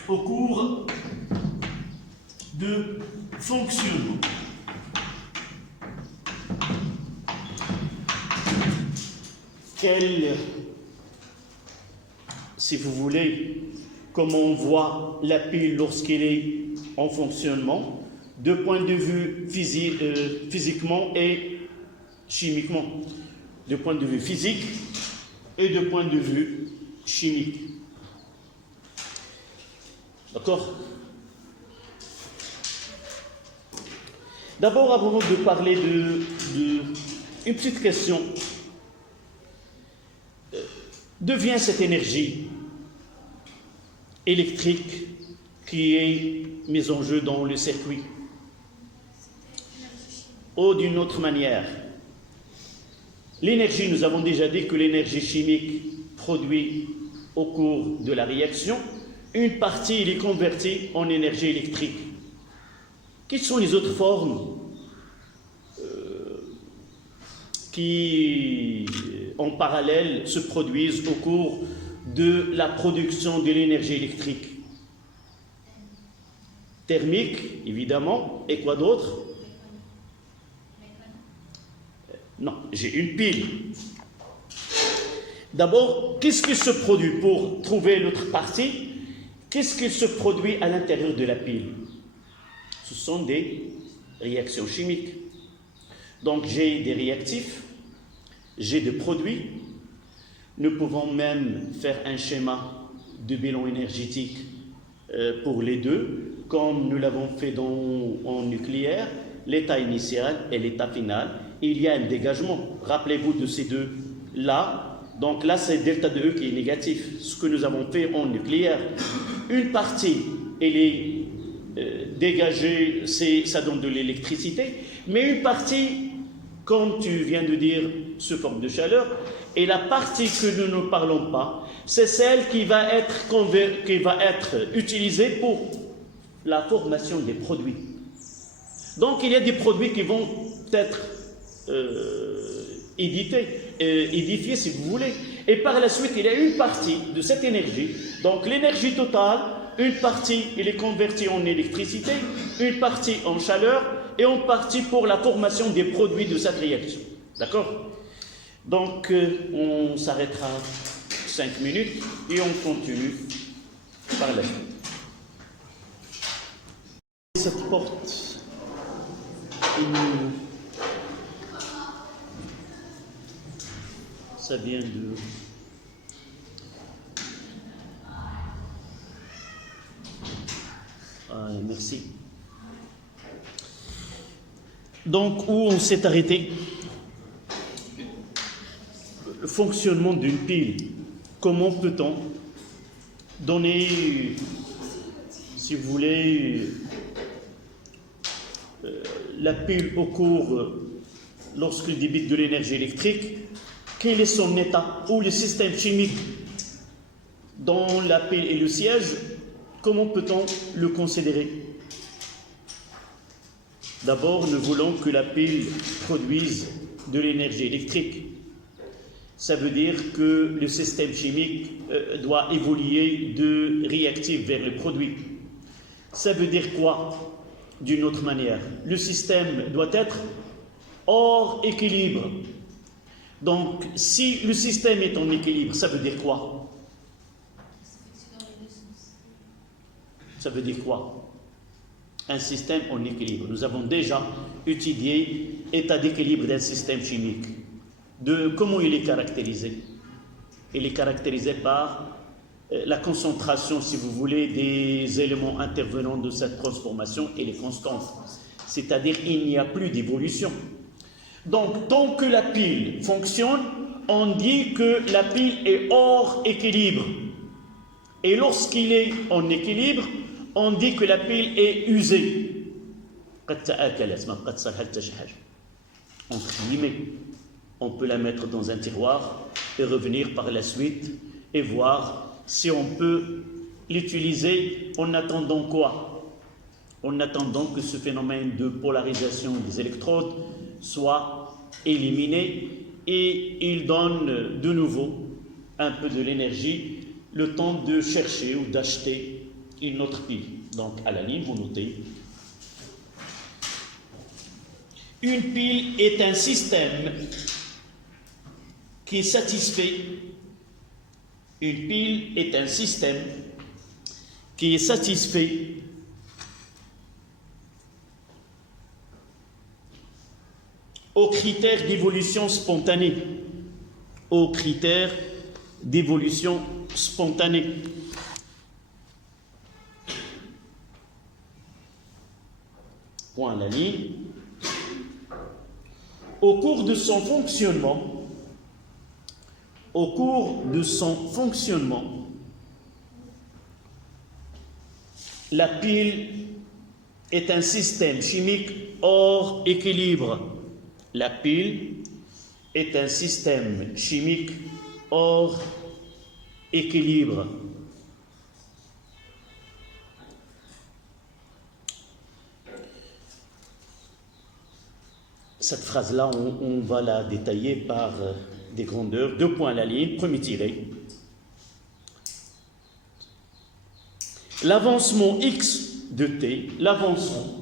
au cours de fonctionnement. Si vous voulez, comment on voit la pile lorsqu'elle est en fonctionnement, de point de vue physiquement et chimiquement, de point de vue physique et de point de vue chimique. D'accord ? D'abord, avant de parler une petite question. D'où vient cette énergie électrique qui est mise en jeu dans le circuit? Ou d'une autre manière, l'énergie, nous avons déjà dit que l'énergie chimique produite au cours de la réaction, une partie elle est convertie en énergie électrique. Quelles sont les autres formes qui en parallèle se produisent au cours de la production de l'énergie électrique? Thermique, évidemment, et quoi d'autre? Non, j'ai une pile. D'abord, qu'est-ce qui se produit pour trouver l'autre partie? Qu'est-ce qui se produit à l'intérieur de la pile? Ce sont des réactions chimiques. Donc j'ai des réactifs, j'ai des produits. Nous pouvons même faire un schéma de bilan énergétique pour les deux, comme nous l'avons fait en nucléaire, l'état initial et l'état final. Il y a un dégagement. Rappelez-vous de ces deux-là. Donc là, c'est delta de E qui est négatif, ce que nous avons fait en nucléaire. Une partie, elle est dégagée, ça donne de l'électricité, mais une partie, comme tu viens de dire, sous forme de chaleur, et la partie que nous ne parlons pas, c'est celle qui va être utilisée pour la formation des produits. Donc il y a des produits qui vont être édifiés si vous voulez, et par la suite il y a une partie de cette énergie, donc l'énergie totale, une partie elle est convertie en électricité, une partie en chaleur et une partie pour la formation des produits de cette réaction. D'accord? Donc on s'arrêtera 5 minutes et on continue par la suite. Cette porte, ça vient de... Ah, merci. Donc, où on s'est arrêté? Le fonctionnement d'une pile. Comment peut-on donner, si vous voulez, la pile au cours, lorsqu'il débite de l'énergie électrique, quel est son état, ou le système chimique dans la pile et le siège, comment peut-on le considérer? D'abord, nous voulons que la pile produise de l'énergie électrique. Ça veut dire que le système chimique doit évoluer de réactif vers le produit. Ça veut dire quoi? D'une autre manière, le système doit être hors équilibre. Donc, si le système est en équilibre, ça veut dire quoi? Ça veut dire quoi? Un système en équilibre. Nous avons déjà étudié l'état d'équilibre d'un système chimique. Comment il est caractérisé? Il est caractérisé par la concentration, si vous voulez, des éléments intervenants de cette transformation, elle est constante. C'est-à-dire qu'il n'y a plus d'évolution. Donc, tant que la pile fonctionne, on dit que la pile est hors équilibre. Et lorsqu'il est en équilibre, on dit que la pile est usée. Entre guillemets, on peut la mettre dans un tiroir et revenir par la suite et voir si on peut l'utiliser en attendant quoi? En attendant que ce phénomène de polarisation des électrodes soit éliminé et il donne de nouveau un peu de l'énergie, le temps de chercher ou d'acheter une autre pile. Donc à la ligne, vous notez. Une pile est un système qui est satisfait. Une pile est un système qui est satisfait aux critères d'évolution spontanée. Aux critères d'évolution spontanée. Point à la ligne. Au cours de son fonctionnement, la pile est un système chimique hors équilibre. La pile est un système chimique hors équilibre. Cette phrase-là, on va la détailler par des grandeurs. 2 points à la ligne, premier tiré. L'avancement x de t, l'avancement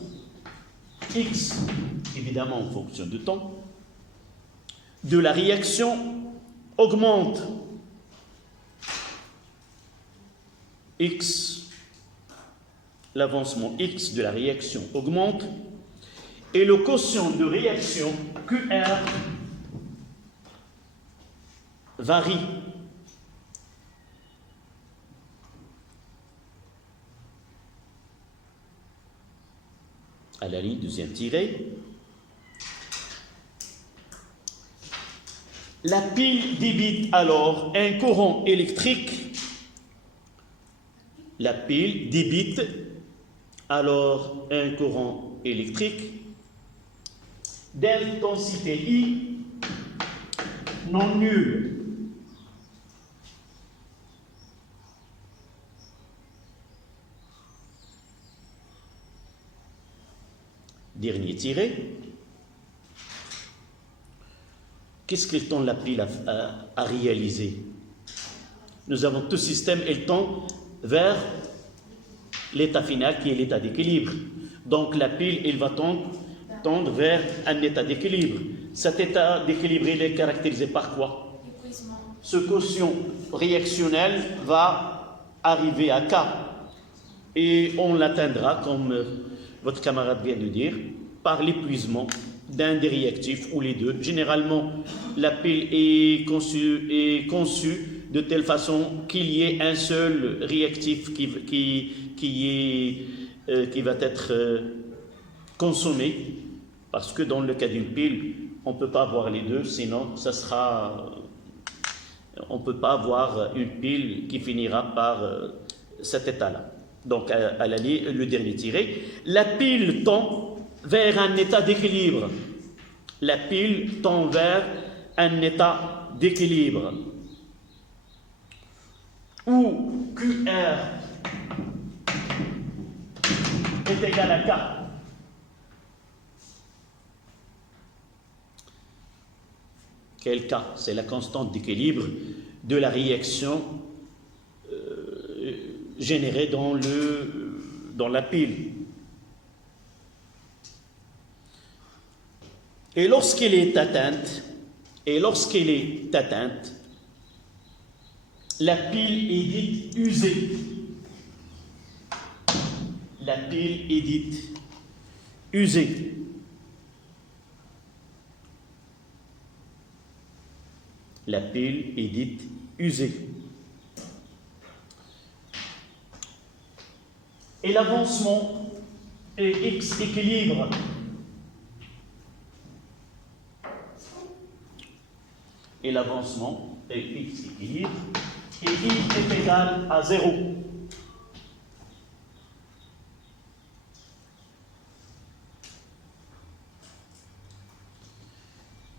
x, évidemment en fonction de temps, de la réaction augmente X, l'avancement X de la réaction augmente et le quotient de réaction QR varie. À la ligne deuxième tirée, la pile débite alors un courant électrique. La pile débite alors un courant électrique d'intensité I non nulle. Dernier tiré. Qu'est-ce que le temps de la pile a réalisé? Nous avons tout système et le temps vers l'état final qui est l'état d'équilibre. Donc la pile, il va tendre vers un état d'équilibre. Cet état d'équilibre, il est caractérisé par quoi? Ce quotient réactionnel va arriver à K et on l'atteindra, comme votre camarade vient de dire, par l'épuisement d'un des réactifs ou les deux. Généralement, la pile est conçue de telle façon qu'il y ait un seul réactif qui va être consommé, parce que dans le cas d'une pile, on ne peut pas avoir les deux, sinon on ne peut pas avoir une pile qui finira par cet état-là. Donc, à le dernier tiré, la pile tend vers un état d'équilibre. La pile tend vers un état d'équilibre où QR est égal à K. Quel K? C'est la constante d'équilibre de la réaction générée dans la pile. Et lorsqu'elle est atteinte, la pile est dite usée. La pile est dite usée. La pile est dite usée. Et l'avancement est X équilibre. Et l'avancement est X équilibre. Et I est égal à 0.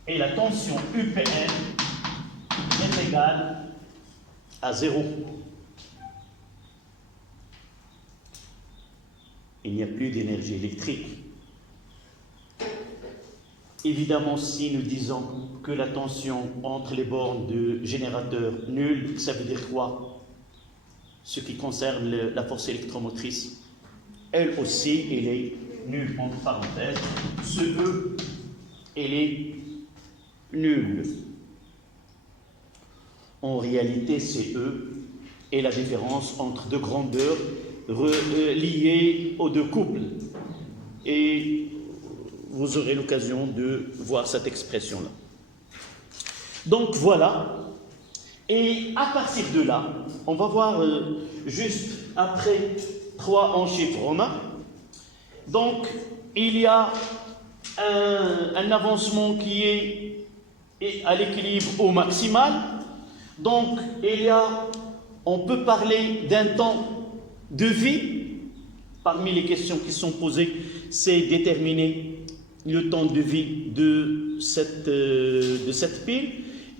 Et la tension UPN est égale à 0. Il n'y a plus d'énergie électrique. Évidemment, si nous disons que la tension entre les bornes de générateur nulle, ça veut dire quoi? Ce qui concerne la force électromotrice, elle aussi, elle est nulle, entre parenthèses. Ce E, elle est nulle. En réalité, c'est E est la différence entre deux grandeurs liées aux deux couples. Et vous aurez l'occasion de voir cette expression-là. Donc voilà. Et à partir de là, on va voir juste après 3 en chiffres romains. Donc, il y a un avancement qui est à l'équilibre au maximal. Donc, on peut parler d'un temps de vie. Parmi les questions qui sont posées, c'est déterminer le temps de vie de cette pile.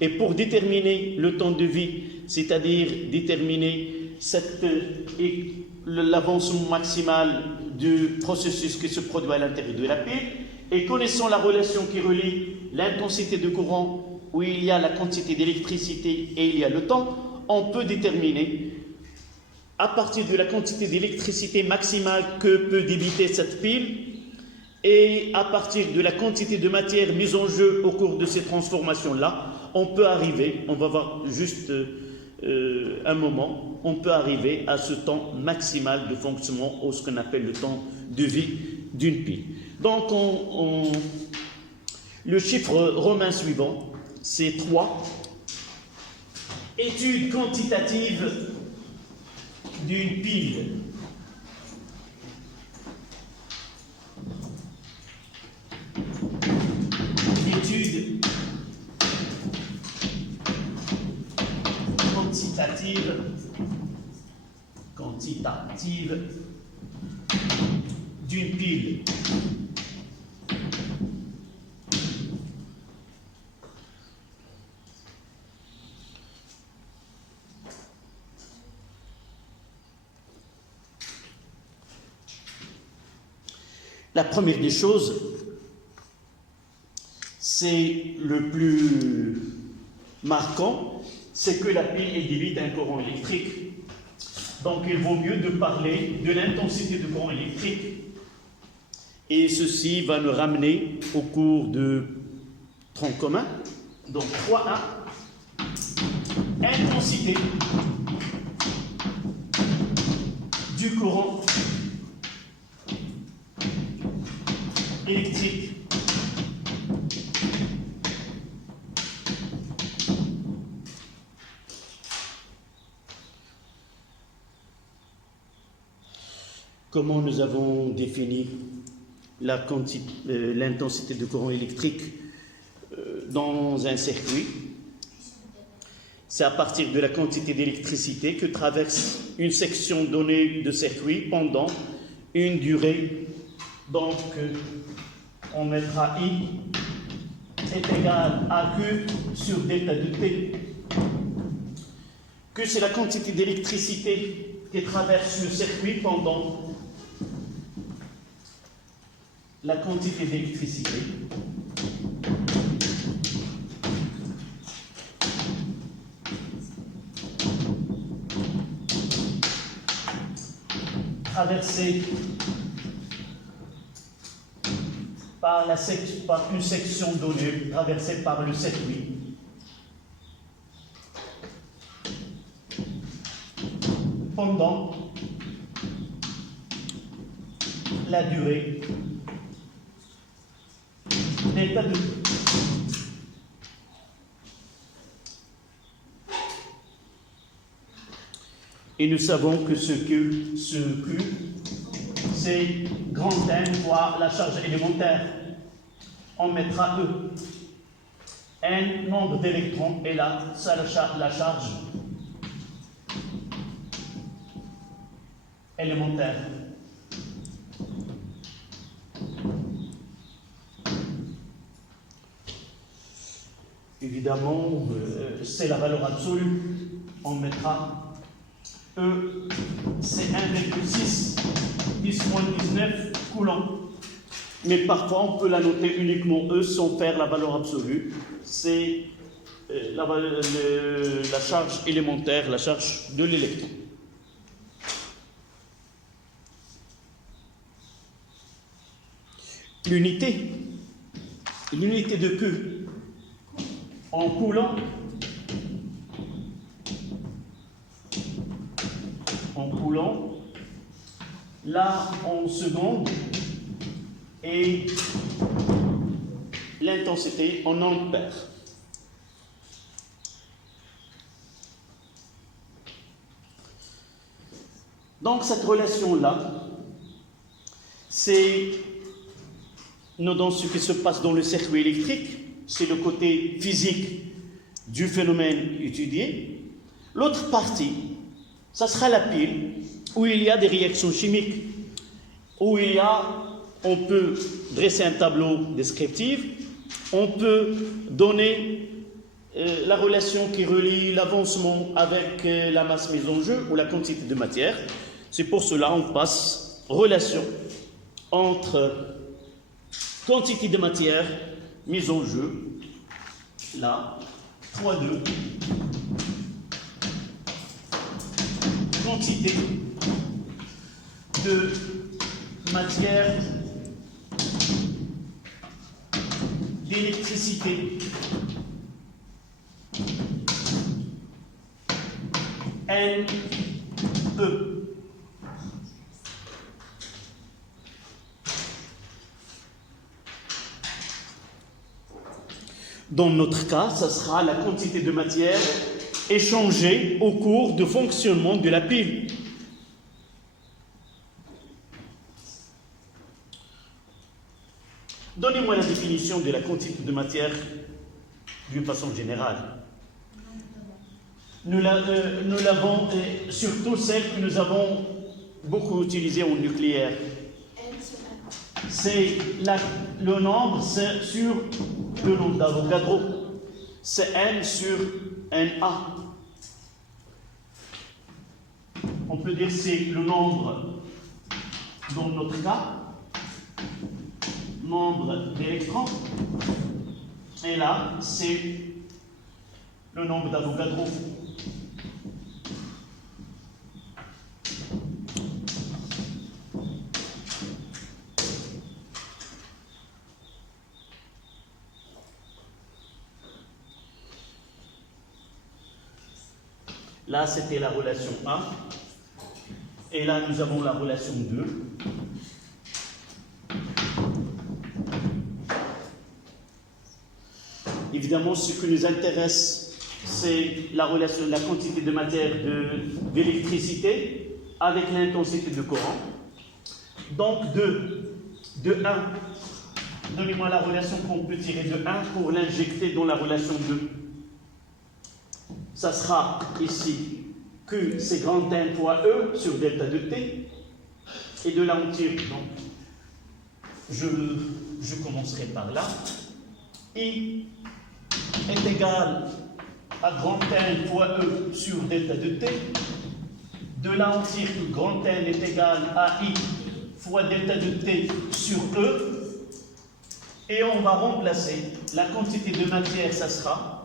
Et pour déterminer le temps de vie, c'est-à-dire déterminer l'avancement maximal du processus qui se produit à l'intérieur de la pile, et connaissant la relation qui relie l'intensité de courant, où il y a la quantité d'électricité et il y a le temps, on peut déterminer à partir de la quantité d'électricité maximale que peut débiter cette pile et à partir de la quantité de matière mise en jeu au cours de ces transformations-là, on peut arriver, on va voir juste un moment, on peut arriver à ce temps maximal de fonctionnement, ou ce qu'on appelle le temps de vie d'une pile. Donc, le chiffre romain suivant, c'est 3. Étude quantitative d'une pile. Étude quantitative d'une pile. La première des choses, c'est le plus marquant, c'est que la pile est débite d'un courant électrique. Donc il vaut mieux de parler de l'intensité du courant électrique. Et ceci va nous ramener au cours de tronc commun. Donc 3A, intensité du courant électrique. Comment nous avons défini l'intensité du courant électrique dans un circuit? C'est à partir de la quantité d'électricité que traverse une section donnée de circuit pendant une durée. Donc, on mettra I est égal à Q sur delta de T. Q, c'est la quantité d'électricité qui traverse le circuit pendant la quantité d'électricité traversée par une section donnée, traversée par le circuit. Pendant la durée delta de T. Et nous savons que ce Q, c'est grand M fois la charge élémentaire. On mettra E. N, nombre d'électrons, et là, ça la charge élémentaire. Évidemment, c'est la valeur absolue. On mettra E, c'est 1,6 10-19 coulombs. Mais parfois, on peut la noter uniquement E sans faire la valeur absolue. C'est la charge élémentaire, la charge de l'électron. L'unité de Q en coulombs, là en secondes, et l'intensité en ampères. Donc cette relation-là, c'est dans ce qui se passe dans le circuit électrique, c'est le côté physique du phénomène étudié. L'autre partie, ça sera la pile, où il y a des réactions chimiques, où on peut dresser un tableau descriptif, on peut donner la relation qui relie l'avancement avec la masse mise en jeu ou la quantité de matière. C'est pour cela qu'on passe relation entre quantité de matière mise en jeu, là, 3,2, quantité de matière d'électricité N, E. Dans notre cas, ça sera la quantité de matière échangée au cours du fonctionnement de la pile. Donnez-moi la définition de la quantité de matière d'une façon générale. Nous l'avons, surtout celle que nous avons beaucoup utilisée au nucléaire. C'est le nombre sur le nombre d'Avogadro. C'est N sur NA. On peut dire que c'est le nombre, dans notre cas, nombre d'électrons. Et là, c'est le nombre d'Avogadro. Là, c'était la relation 1. Et là, nous avons la relation 2. Évidemment, ce qui nous intéresse, c'est la relation, la quantité de matière d'électricité avec l'intensité de courant. Donc, de 1, donnez-moi la relation qu'on peut tirer de 1 pour l'injecter dans la relation 2. Ça sera ici Q, c'est grand N fois E sur delta de T. Et de là, on tire. Donc, je commencerai par là. I est égal à grand N fois E sur delta de T. De là, on tire que grand N est égal à I fois delta de T sur E. Et on va remplacer la quantité de matière, ça sera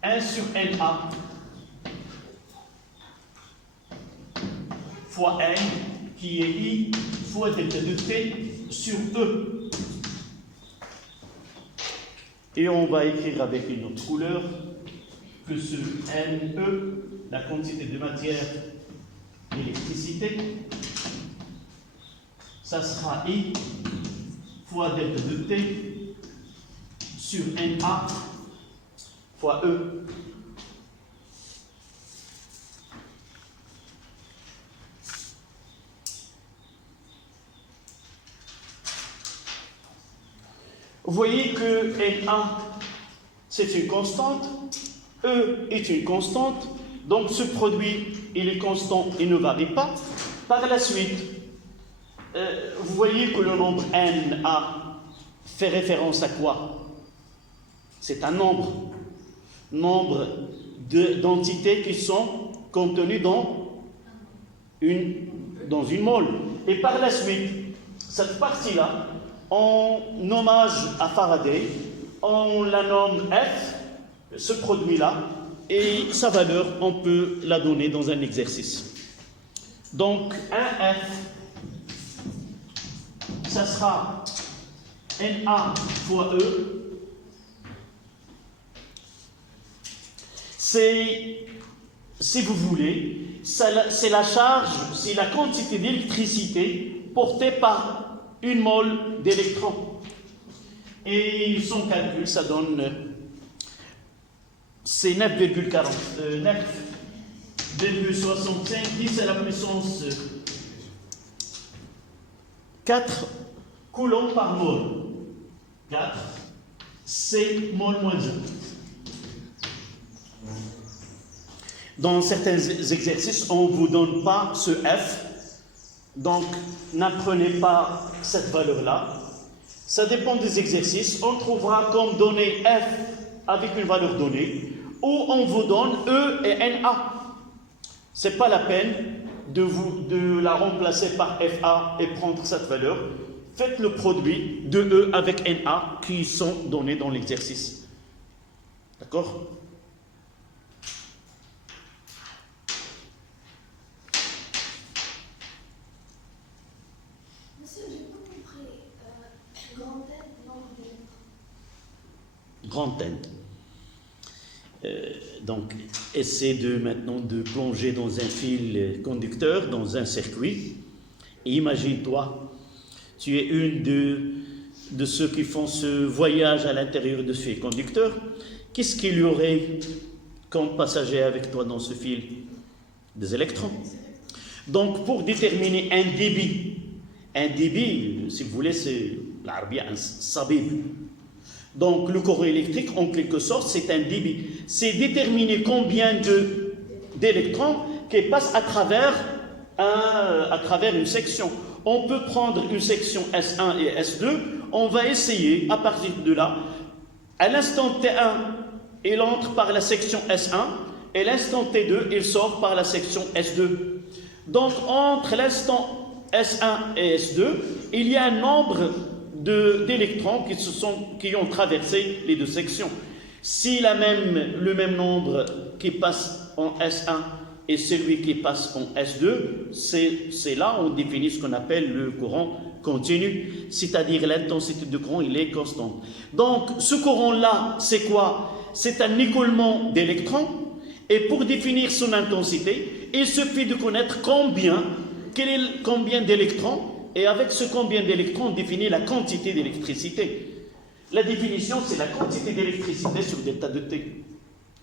1 sur NA fois N, qui est I fois delta de T sur E. Et on va écrire avec une autre couleur que ce NE, la quantité de matière d'électricité, ça sera I fois delta de T sur NA fois E. Vous voyez que NA, c'est une constante, E est une constante, donc ce produit, il est constant, il ne varie pas. Par la suite, vous voyez que le nombre NA fait référence à quoi? C'est un nombre d'entités qui sont contenues dans une mole. Et par la suite, cette partie-là, en hommage à Faraday, on la nomme F, ce produit-là, et sa valeur, on peut la donner dans un exercice. Donc, un F, ça sera Na fois E. C'est, si vous voulez, c'est la charge, c'est la quantité d'électricité portée par une mole d'électrons. Et son calcul, ça donne, c'est 9,65 10 à la puissance 4 coulombs par mole. 4, c'est mole moins 1. Dans certains exercices, on ne vous donne pas ce F, donc n'apprenez pas cette valeur-là. Ça dépend des exercices. On trouvera comme donnée F avec une valeur donnée, ou on vous donne E et NA. Ce n'est pas la peine de la remplacer par FA et prendre cette valeur. Faites le produit de E avec NA qui sont donnés dans l'exercice. D'accord ? Grand N. Donc, essaie maintenant de plonger dans un fil conducteur, dans un circuit. Et imagine-toi, tu es une de ceux qui font ce voyage à l'intérieur de ce fil conducteur. Qu'est-ce qu'il y aurait comme passager avec toi dans ce fil? Des électrons. Donc, pour déterminer un débit, si vous voulez, c'est l'arabia, un sabib. Donc, le courant électrique, en quelque sorte, c'est un débit. C'est déterminer combien d'électrons qui passent à travers une section. On peut prendre une section S1 et S2. On va essayer, à partir de là, à l'instant T1, il entre par la section S1, et l'instant T2, il sort par la section S2. Donc, entre l'instant S1 et S2, il y a un nombre d'électrons qui ont traversé les deux sections. Si le même nombre qui passe en S1 et celui qui passe en S2, c'est là on définit ce qu'on appelle le courant continu, c'est-à-dire l'intensité de courant, il est constante. Donc, ce courant-là, c'est quoi? C'est un écoulement d'électrons, et pour définir son intensité, il suffit de connaître combien d'électrons, et avec ce combien d'électrons, on définit la quantité d'électricité. La définition, c'est la quantité d'électricité sur delta de T.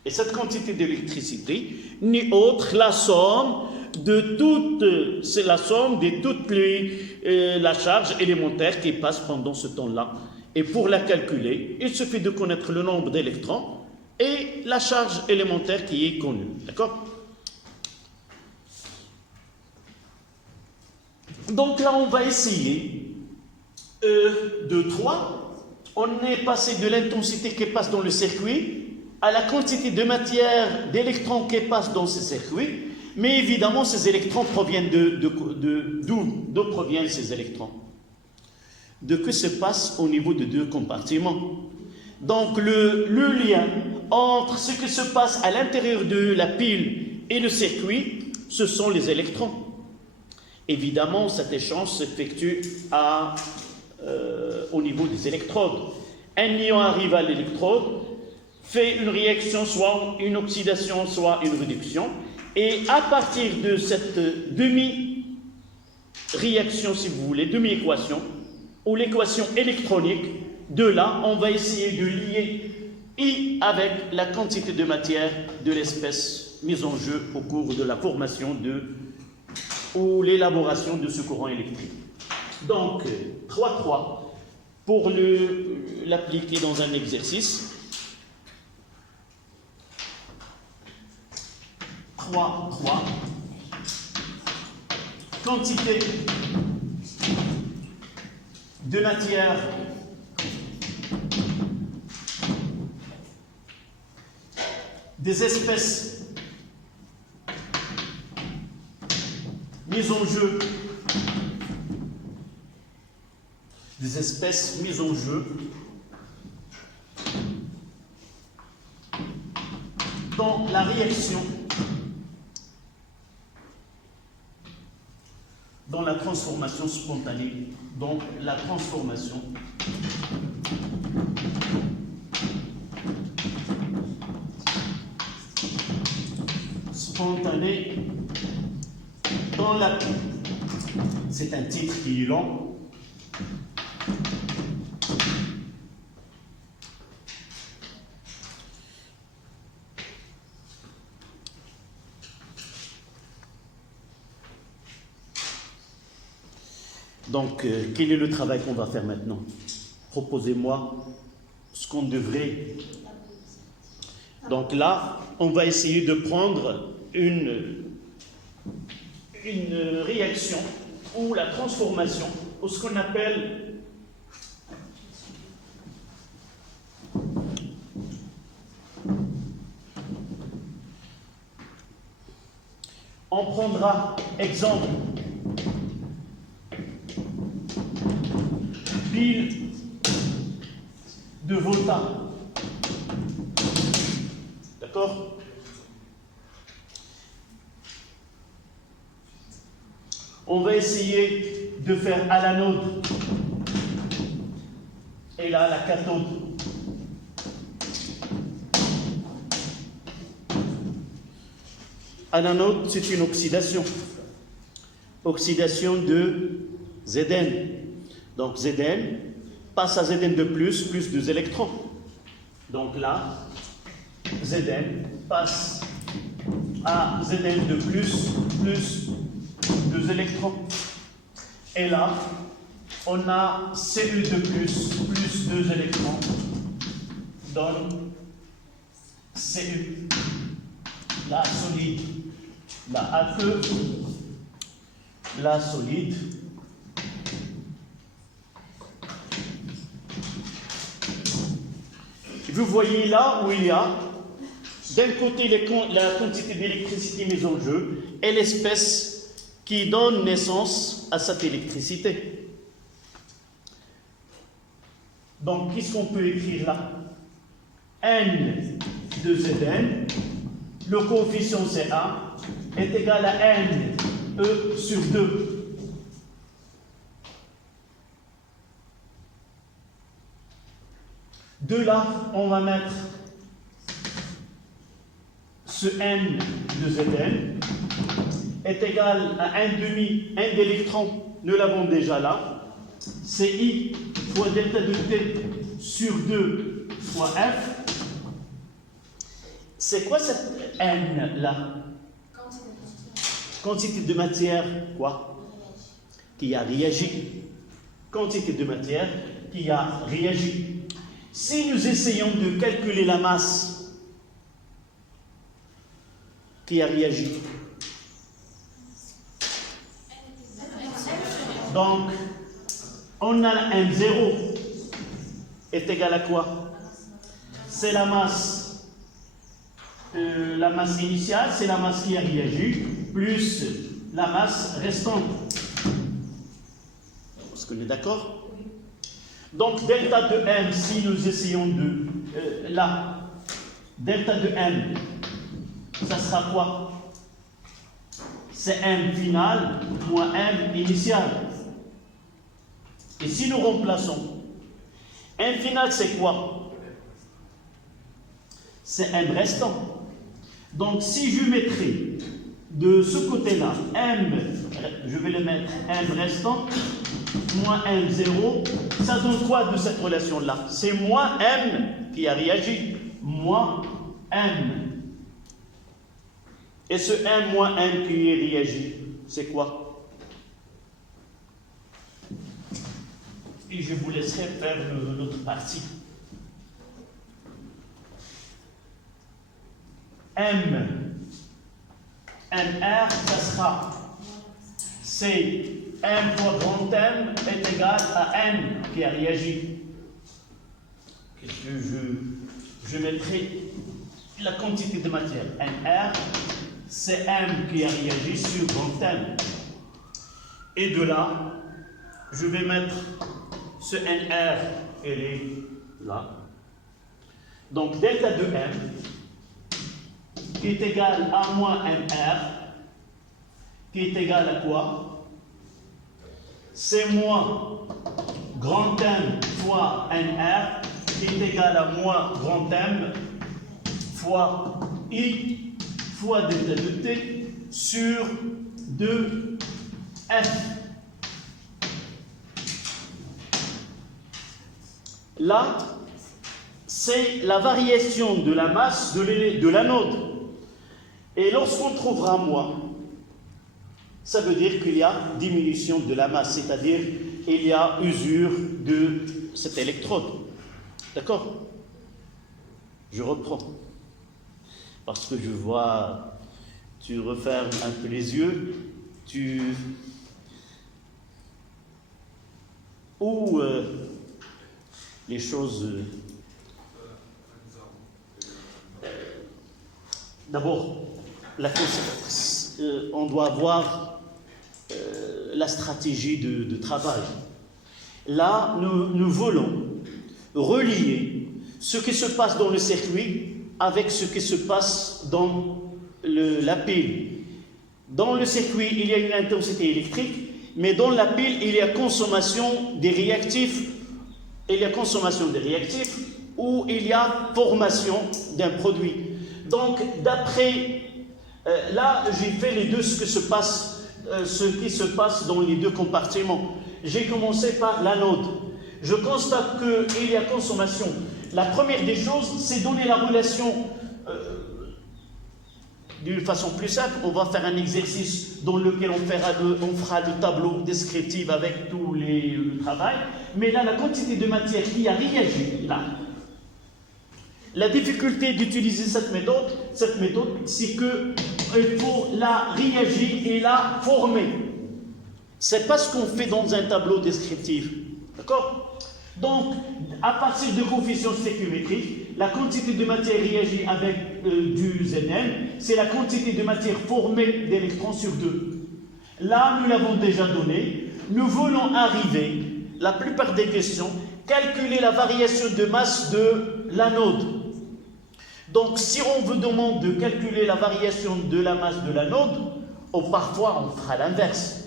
Et cette quantité d'électricité n'est autre la somme de toute la charge élémentaire qui passe pendant ce temps-là. Et pour la calculer, il suffit de connaître le nombre d'électrons et la charge élémentaire qui est connue. D'accord? Donc là, on va essayer de 3. On est passé de l'intensité qui passe dans le circuit à la quantité de matière, d'électrons qui passent dans ce circuit. Mais évidemment, ces électrons proviennent d'où proviennent ces électrons? De que se passe au niveau de deux compartiments. Donc, le lien entre ce qui se passe à l'intérieur de la pile et le circuit, ce sont les électrons. Évidemment, cet échange s'effectue au niveau des électrodes. Un ion arrive à l'électrode, fait une réaction, soit une oxydation, soit une réduction, et à partir de cette demi-réaction, si vous voulez, demi-équation, ou l'équation électronique, de là, on va essayer de lier I avec la quantité de matière de l'espèce mise en jeu au cours de la formation ou l'élaboration de ce courant électrique. Donc, 3-3, pour l'appliquer dans un exercice. 3-3, quantité de matière des espèces mises en jeu, dans la réaction, dans la transformation spontanée, donc la transformation spontanée dans la... C'est un titre qui est long. Donc, quel est le travail qu'on va faire maintenant? Proposez-moi ce qu'on devrait... Donc là, on va essayer de prendre une réaction ou la transformation, ou ce qu'on appelle on prendra exemple pile de Volta. D'accord? On va essayer de faire à l'anode et là la cathode À l'anode, c'est une oxydation. Oxydation de Zn. Donc Zn passe à Zn de plus 2 électrons. Donc là, Zn passe à Zn de plus 2 électrons. Et là, on a Cu de plus 2 électrons, donne Cu, la solide, la aqueuse, la solide. Vous voyez là où il y a d'un côté la quantité d'électricité mise en jeu et l'espèce qui donne naissance à cette électricité. Donc, qu'est-ce qu'on peut écrire là? N de Zn, le coefficient Ca est égal à N E sur 2. De là, on va mettre ce N de Zn est égal à 1 demi, 1 d'électron, nous l'avons déjà là, c'est I fois delta de T sur 2 fois F. C'est quoi cette N là? Quantité de matière, quoi? Qui a réagi. Quantité de matière qui a réagi. Si nous essayons de calculer la masse qui a réagi, donc on a un 0 est égal à quoi? C'est la masse initiale, c'est la masse qui a réagi, plus la masse restante. Est-ce qu'on est d'accord? Donc, delta de M, si nous essayons de... là, delta de M, ça sera quoi? C'est M final moins M initial. Et si nous remplaçons, M final, c'est quoi? C'est M restant. Donc, si je mettrai de ce côté-là, M, je vais le mettre M restant, moins M0, ça donne quoi de cette relation-là? C'est moins M qui a réagi, moins M. Et ce M moins M qui a réagi, c'est quoi? Et je vous laisserai faire l'autre partie. MR, ça sera c'est M fois grand M est égal à M qui a réagi. Qu'est-ce que je mettrai la quantité de matière. NR, c'est M qui a réagi sur grand M. Et de là, je vais mettre ce NR, elle est là. Donc delta de M qui est égal à moins NR, qui est égal à quoi? C'est moins grand M fois NR, qui est égal à moins grand M fois I fois delta de T sur 2F. Là, c'est la variation de la masse de l'anode. Et lorsqu'on trouvera moins, ça veut dire qu'il y a diminution de la masse, c'est-à-dire il y a usure de cet électrode. D'accord? Je reprends. Parce que je vois, tu refermes un peu les yeux, où les choses... D'abord, on doit avoir la stratégie de travail. Là, nous voulons relier ce qui se passe dans le circuit avec ce qui se passe dans la pile. Dans le circuit, il y a une intensité électrique, mais dans la pile, il y a consommation des réactifs. Il y a consommation des réactifs ou il y a formation d'un produit. Donc, d'après Là, j'ai fait les deux, ce qui se passe dans les deux compartiments. J'ai commencé par l'anode. Je constate qu'il y a consommation. La première des choses, c'est donner la relation d'une façon plus simple. On va faire un exercice dans lequel on fera le tableau descriptif avec tout le travail. Mais là, la quantité de matière qui a réagi, là, la difficulté d'utiliser cette méthode, c'est qu'il faut la réagir et la former. C'est pas ce qu'on fait dans un tableau descriptif. D'accord? Donc, à partir de coefficients stéchiométriques, la quantité de matière réagit avec du Zn, c'est la quantité de matière formée d'électrons sur 2. Là, nous l'avons déjà donné. Nous voulons arriver, la plupart des questions, calculer la variation de masse de l'anode. Donc, si on vous demande de calculer la variation de la masse de l'anode, ou parfois on fera l'inverse.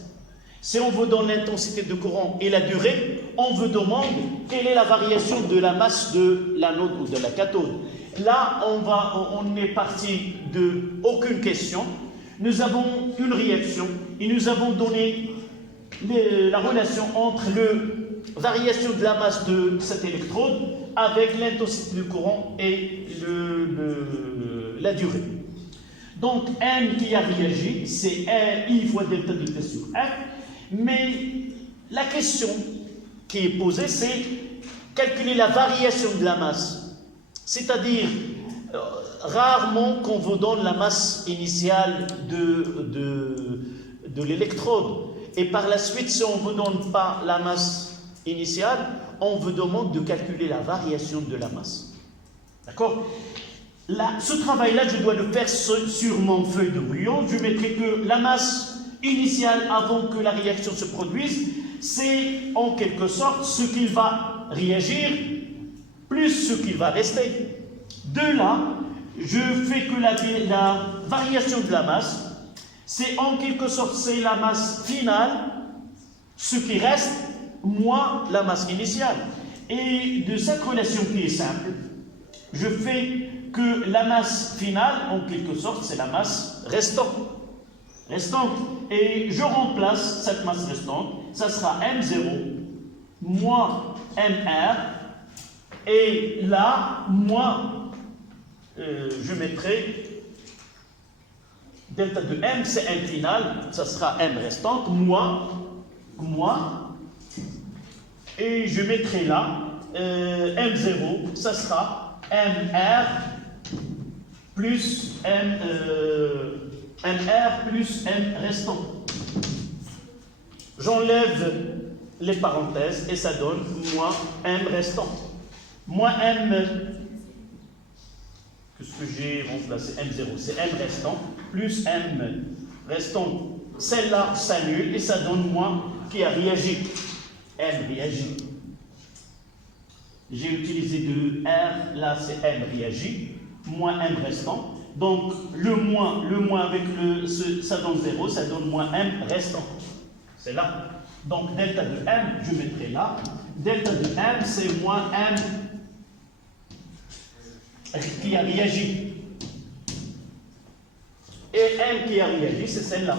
Si on vous donne l'intensité de courant et la durée, on vous demande quelle est la variation de la masse de l'anode ou de la cathode. Là, on est parti de aucune question. Nous avons une réaction et nous avons donné la relation entre la variation de la masse de cet électrode avec l'intensité du courant et la durée. Donc, M qui a réagi, c'est I fois delta de T sur F. Mais la question qui est posée, c'est calculer la variation de la masse. C'est-à-dire, rarement qu'on vous donne la masse initiale de l'électrode. Et par la suite, si on ne vous donne pas la masse initiale, on vous demande de calculer la variation de la masse. D'accord? Ce travail-là, je dois le faire sur mon feuille de brouillon. Je mettrai que la masse initiale avant que la réaction se produise, c'est en quelque sorte ce qu'il va réagir plus ce qu'il va rester. De là, je fais que la variation de la masse, c'est en quelque sorte c'est la masse finale, ce qui reste, moins la masse initiale. Et de cette relation qui est simple, je fais que la masse finale, en quelque sorte, c'est la masse restante. Et je remplace cette masse restante, ça sera M0 moins MR, et là, je mettrai delta de M, c'est M final, ça sera M restante, moins, et je mettrai là M0, ça sera MR plus MR plus M restant. J'enlève les parenthèses et ça donne moins M restant. Moins M, que ce que j'ai remplacé, M0, c'est M restant, plus M restant. Celle-là s'annule et ça donne moins qui a réagi. M réagit. J'ai utilisé de R, là c'est M réagit, moins M restant. Donc le moins avec ça donne 0, ça donne moins M restant. C'est là. Donc delta de M, je mettrai là. Delta de M, c'est moins M qui a réagi. Et M qui a réagi, c'est celle-là.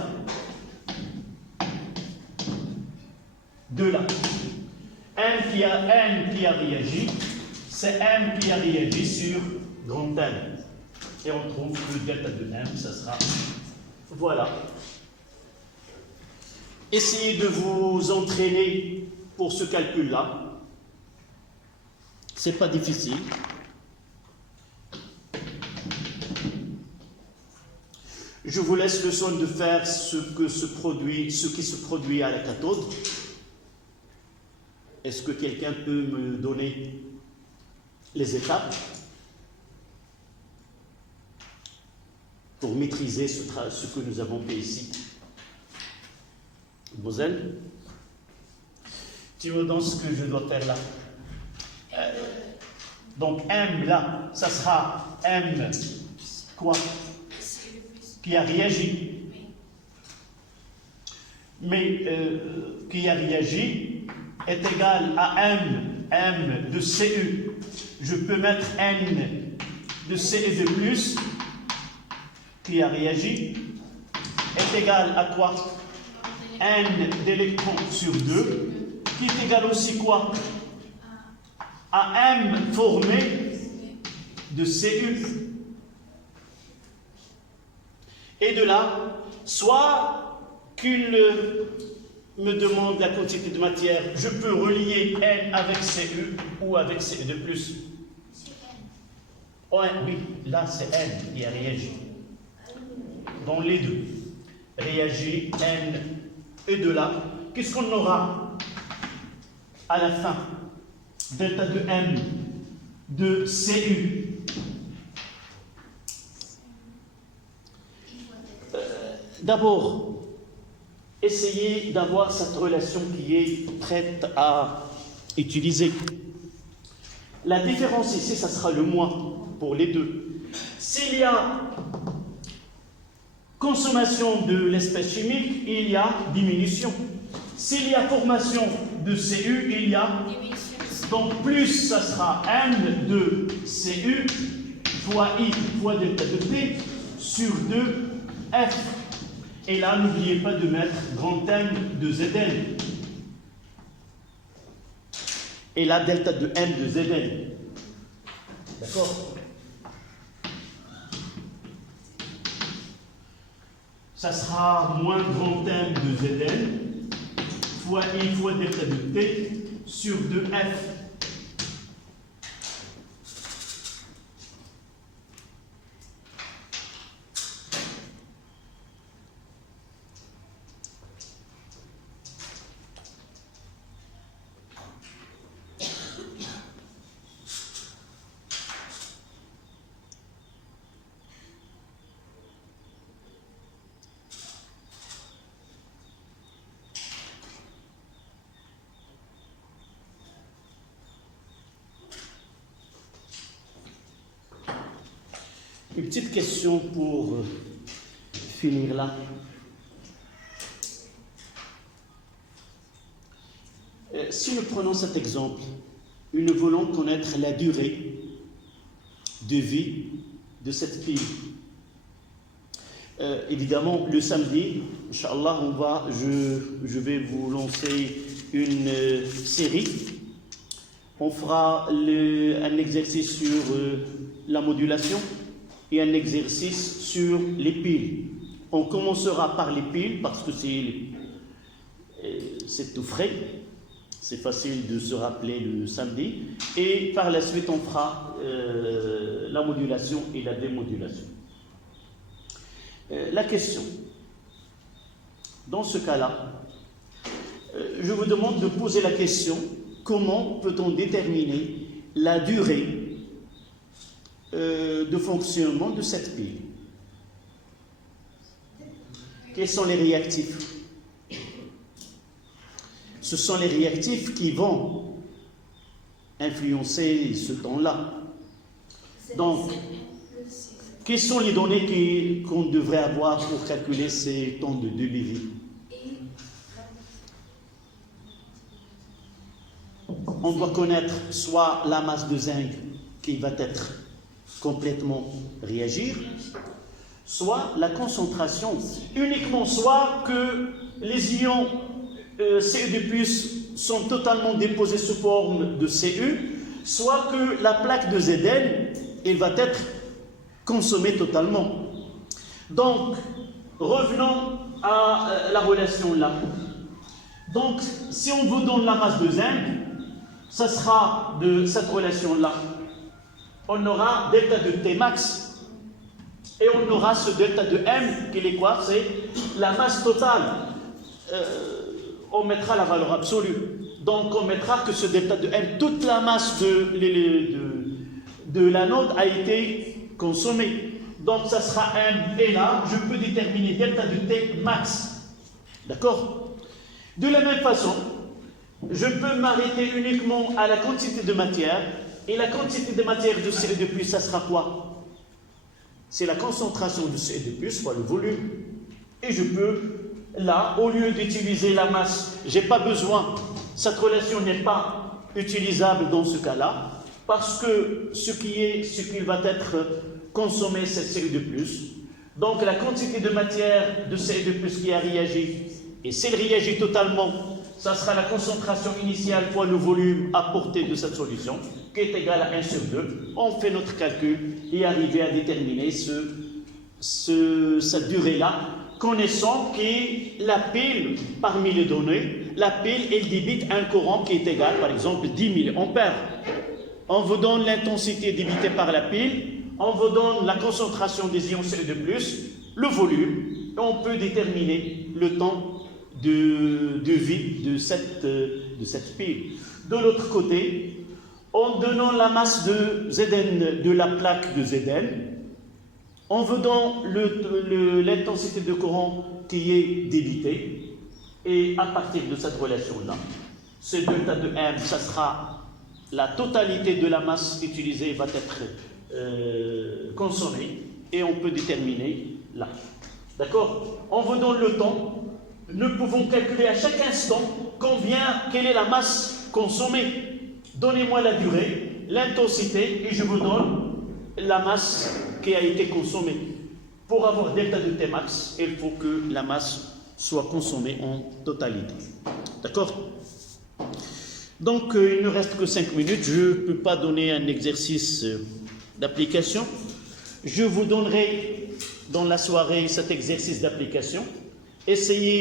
De là. M qui a réagi, c'est M qui a réagi sur grand M. Et on trouve que delta de M, ça sera. Voilà. Essayez de vous entraîner pour ce calcul-là. C'est pas difficile. Je vous laisse le soin de faire ce qui se produit à la cathode. Est-ce que quelqu'un peut me donner les étapes pour maîtriser ce que nous avons fait ici? Bozen, tu me donnes ce que je dois faire là. Donc M là, ça sera M quoi? Qui a réagi. Mais qui a réagi est égal à M de CU. Je peux mettre N de CU de plus qui a réagi est égal à quoi? N d'électrons sur 2, qui est égal aussi quoi? À M formé de Cu. Et de là, soit qu'il me demande la quantité de matière, je peux relier N avec Cu ou avec Cu de plus. Oh, oui, là c'est N qui a réagi. Dans les deux. Réagit N et de là. Qu'est-ce qu'on aura à la fin? Delta de M de Cu. D'abord, essayez d'avoir cette relation qui est prête à utiliser. La différence ici, ça sera le moins pour les deux. S'il y a consommation de l'espèce chimique, il y a diminution. S'il y a formation de Cu, il y a diminution. Donc plus ça sera M de Cu fois I fois delta de T sur 2F. Et là, n'oubliez pas de mettre grand M de Zn. Et là, delta de M de Zn. D'accord? Ça sera moins grand M de Zn fois I fois delta de T sur 2F. Une petite question pour finir là. Si nous prenons cet exemple, nous voulons connaître la durée de vie de cette pile. Évidemment, le samedi, Inch'Allah, je vais vous lancer une série. On fera un exercice sur la modulation et un exercice sur les piles. On commencera par les piles parce que c'est tout frais, c'est facile de se rappeler le samedi, et par la suite on fera la modulation et la démodulation. La question, dans ce cas-là, je vous demande de poser la question: comment peut-on déterminer la durée de fonctionnement de cette pile? Quels sont les réactifs? Ce sont les réactifs qui vont influencer ce temps-là. Donc, quelles sont les données qu'on devrait avoir pour calculer ces temps de demi-vie? On doit connaître soit la masse de zinc qui va être complètement réagir, soit la concentration uniquement, soit que les ions Cu2+ sont totalement déposés sous forme de Cu, soit que la plaque de Zn, elle va être consommée totalement. Donc, revenons à la relation là. Donc, si on vous donne la masse de zinc, ça sera de cette relation-là. On aura delta de T max et on aura ce delta de M qui est quoi? C'est la masse totale. On mettra la valeur absolue. Donc on mettra que ce delta de M, toute la masse de l'anode a été consommée. Donc ça sera M et là, je peux déterminer delta de T max. D'accord? De la même façon, je peux m'arrêter uniquement à la quantité de matière. Et la quantité de matière de Cu2+, ça sera quoi? C'est la concentration de Cu2+ fois le volume. Et je peux, là, au lieu d'utiliser la masse, je n'ai pas besoin, cette relation n'est pas utilisable dans ce cas-là, parce que ce qui va être consommé, c'est Cu2+. Donc la quantité de matière de CO2+ qui a réagi, et s'il réagit totalement, ça sera la concentration initiale fois le volume apporté de cette solution, qui est égal à 1 sur 2. On fait notre calcul et arriver à déterminer cette durée-là, connaissant que la pile, parmi les données, la pile, elle débite un courant qui est égal, par exemple, 10 000 ampères. On vous donne l'intensité débitée par la pile, on vous donne la concentration des ions CO2+, le volume, et on peut déterminer le temps de vie de cette pile. De l'autre côté, en donnant la masse de Zn, de la plaque de Zn, on vous donne l'intensité de courant qui est débitée, et à partir de cette relation-là, ce delta de M, ça sera la totalité de la masse utilisée va être consommée, et on peut déterminer là. D'accord? On vous donne le temps. Nous pouvons calculer à chaque instant quelle est la masse consommée. Donnez-moi la durée, l'intensité, et je vous donne la masse qui a été consommée. Pour avoir delta de Tmax, il faut que la masse soit consommée en totalité. D'accord? Donc, il ne reste que 5 minutes. Je ne peux pas donner un exercice d'application. Je vous donnerai dans la soirée cet exercice d'application. Essayez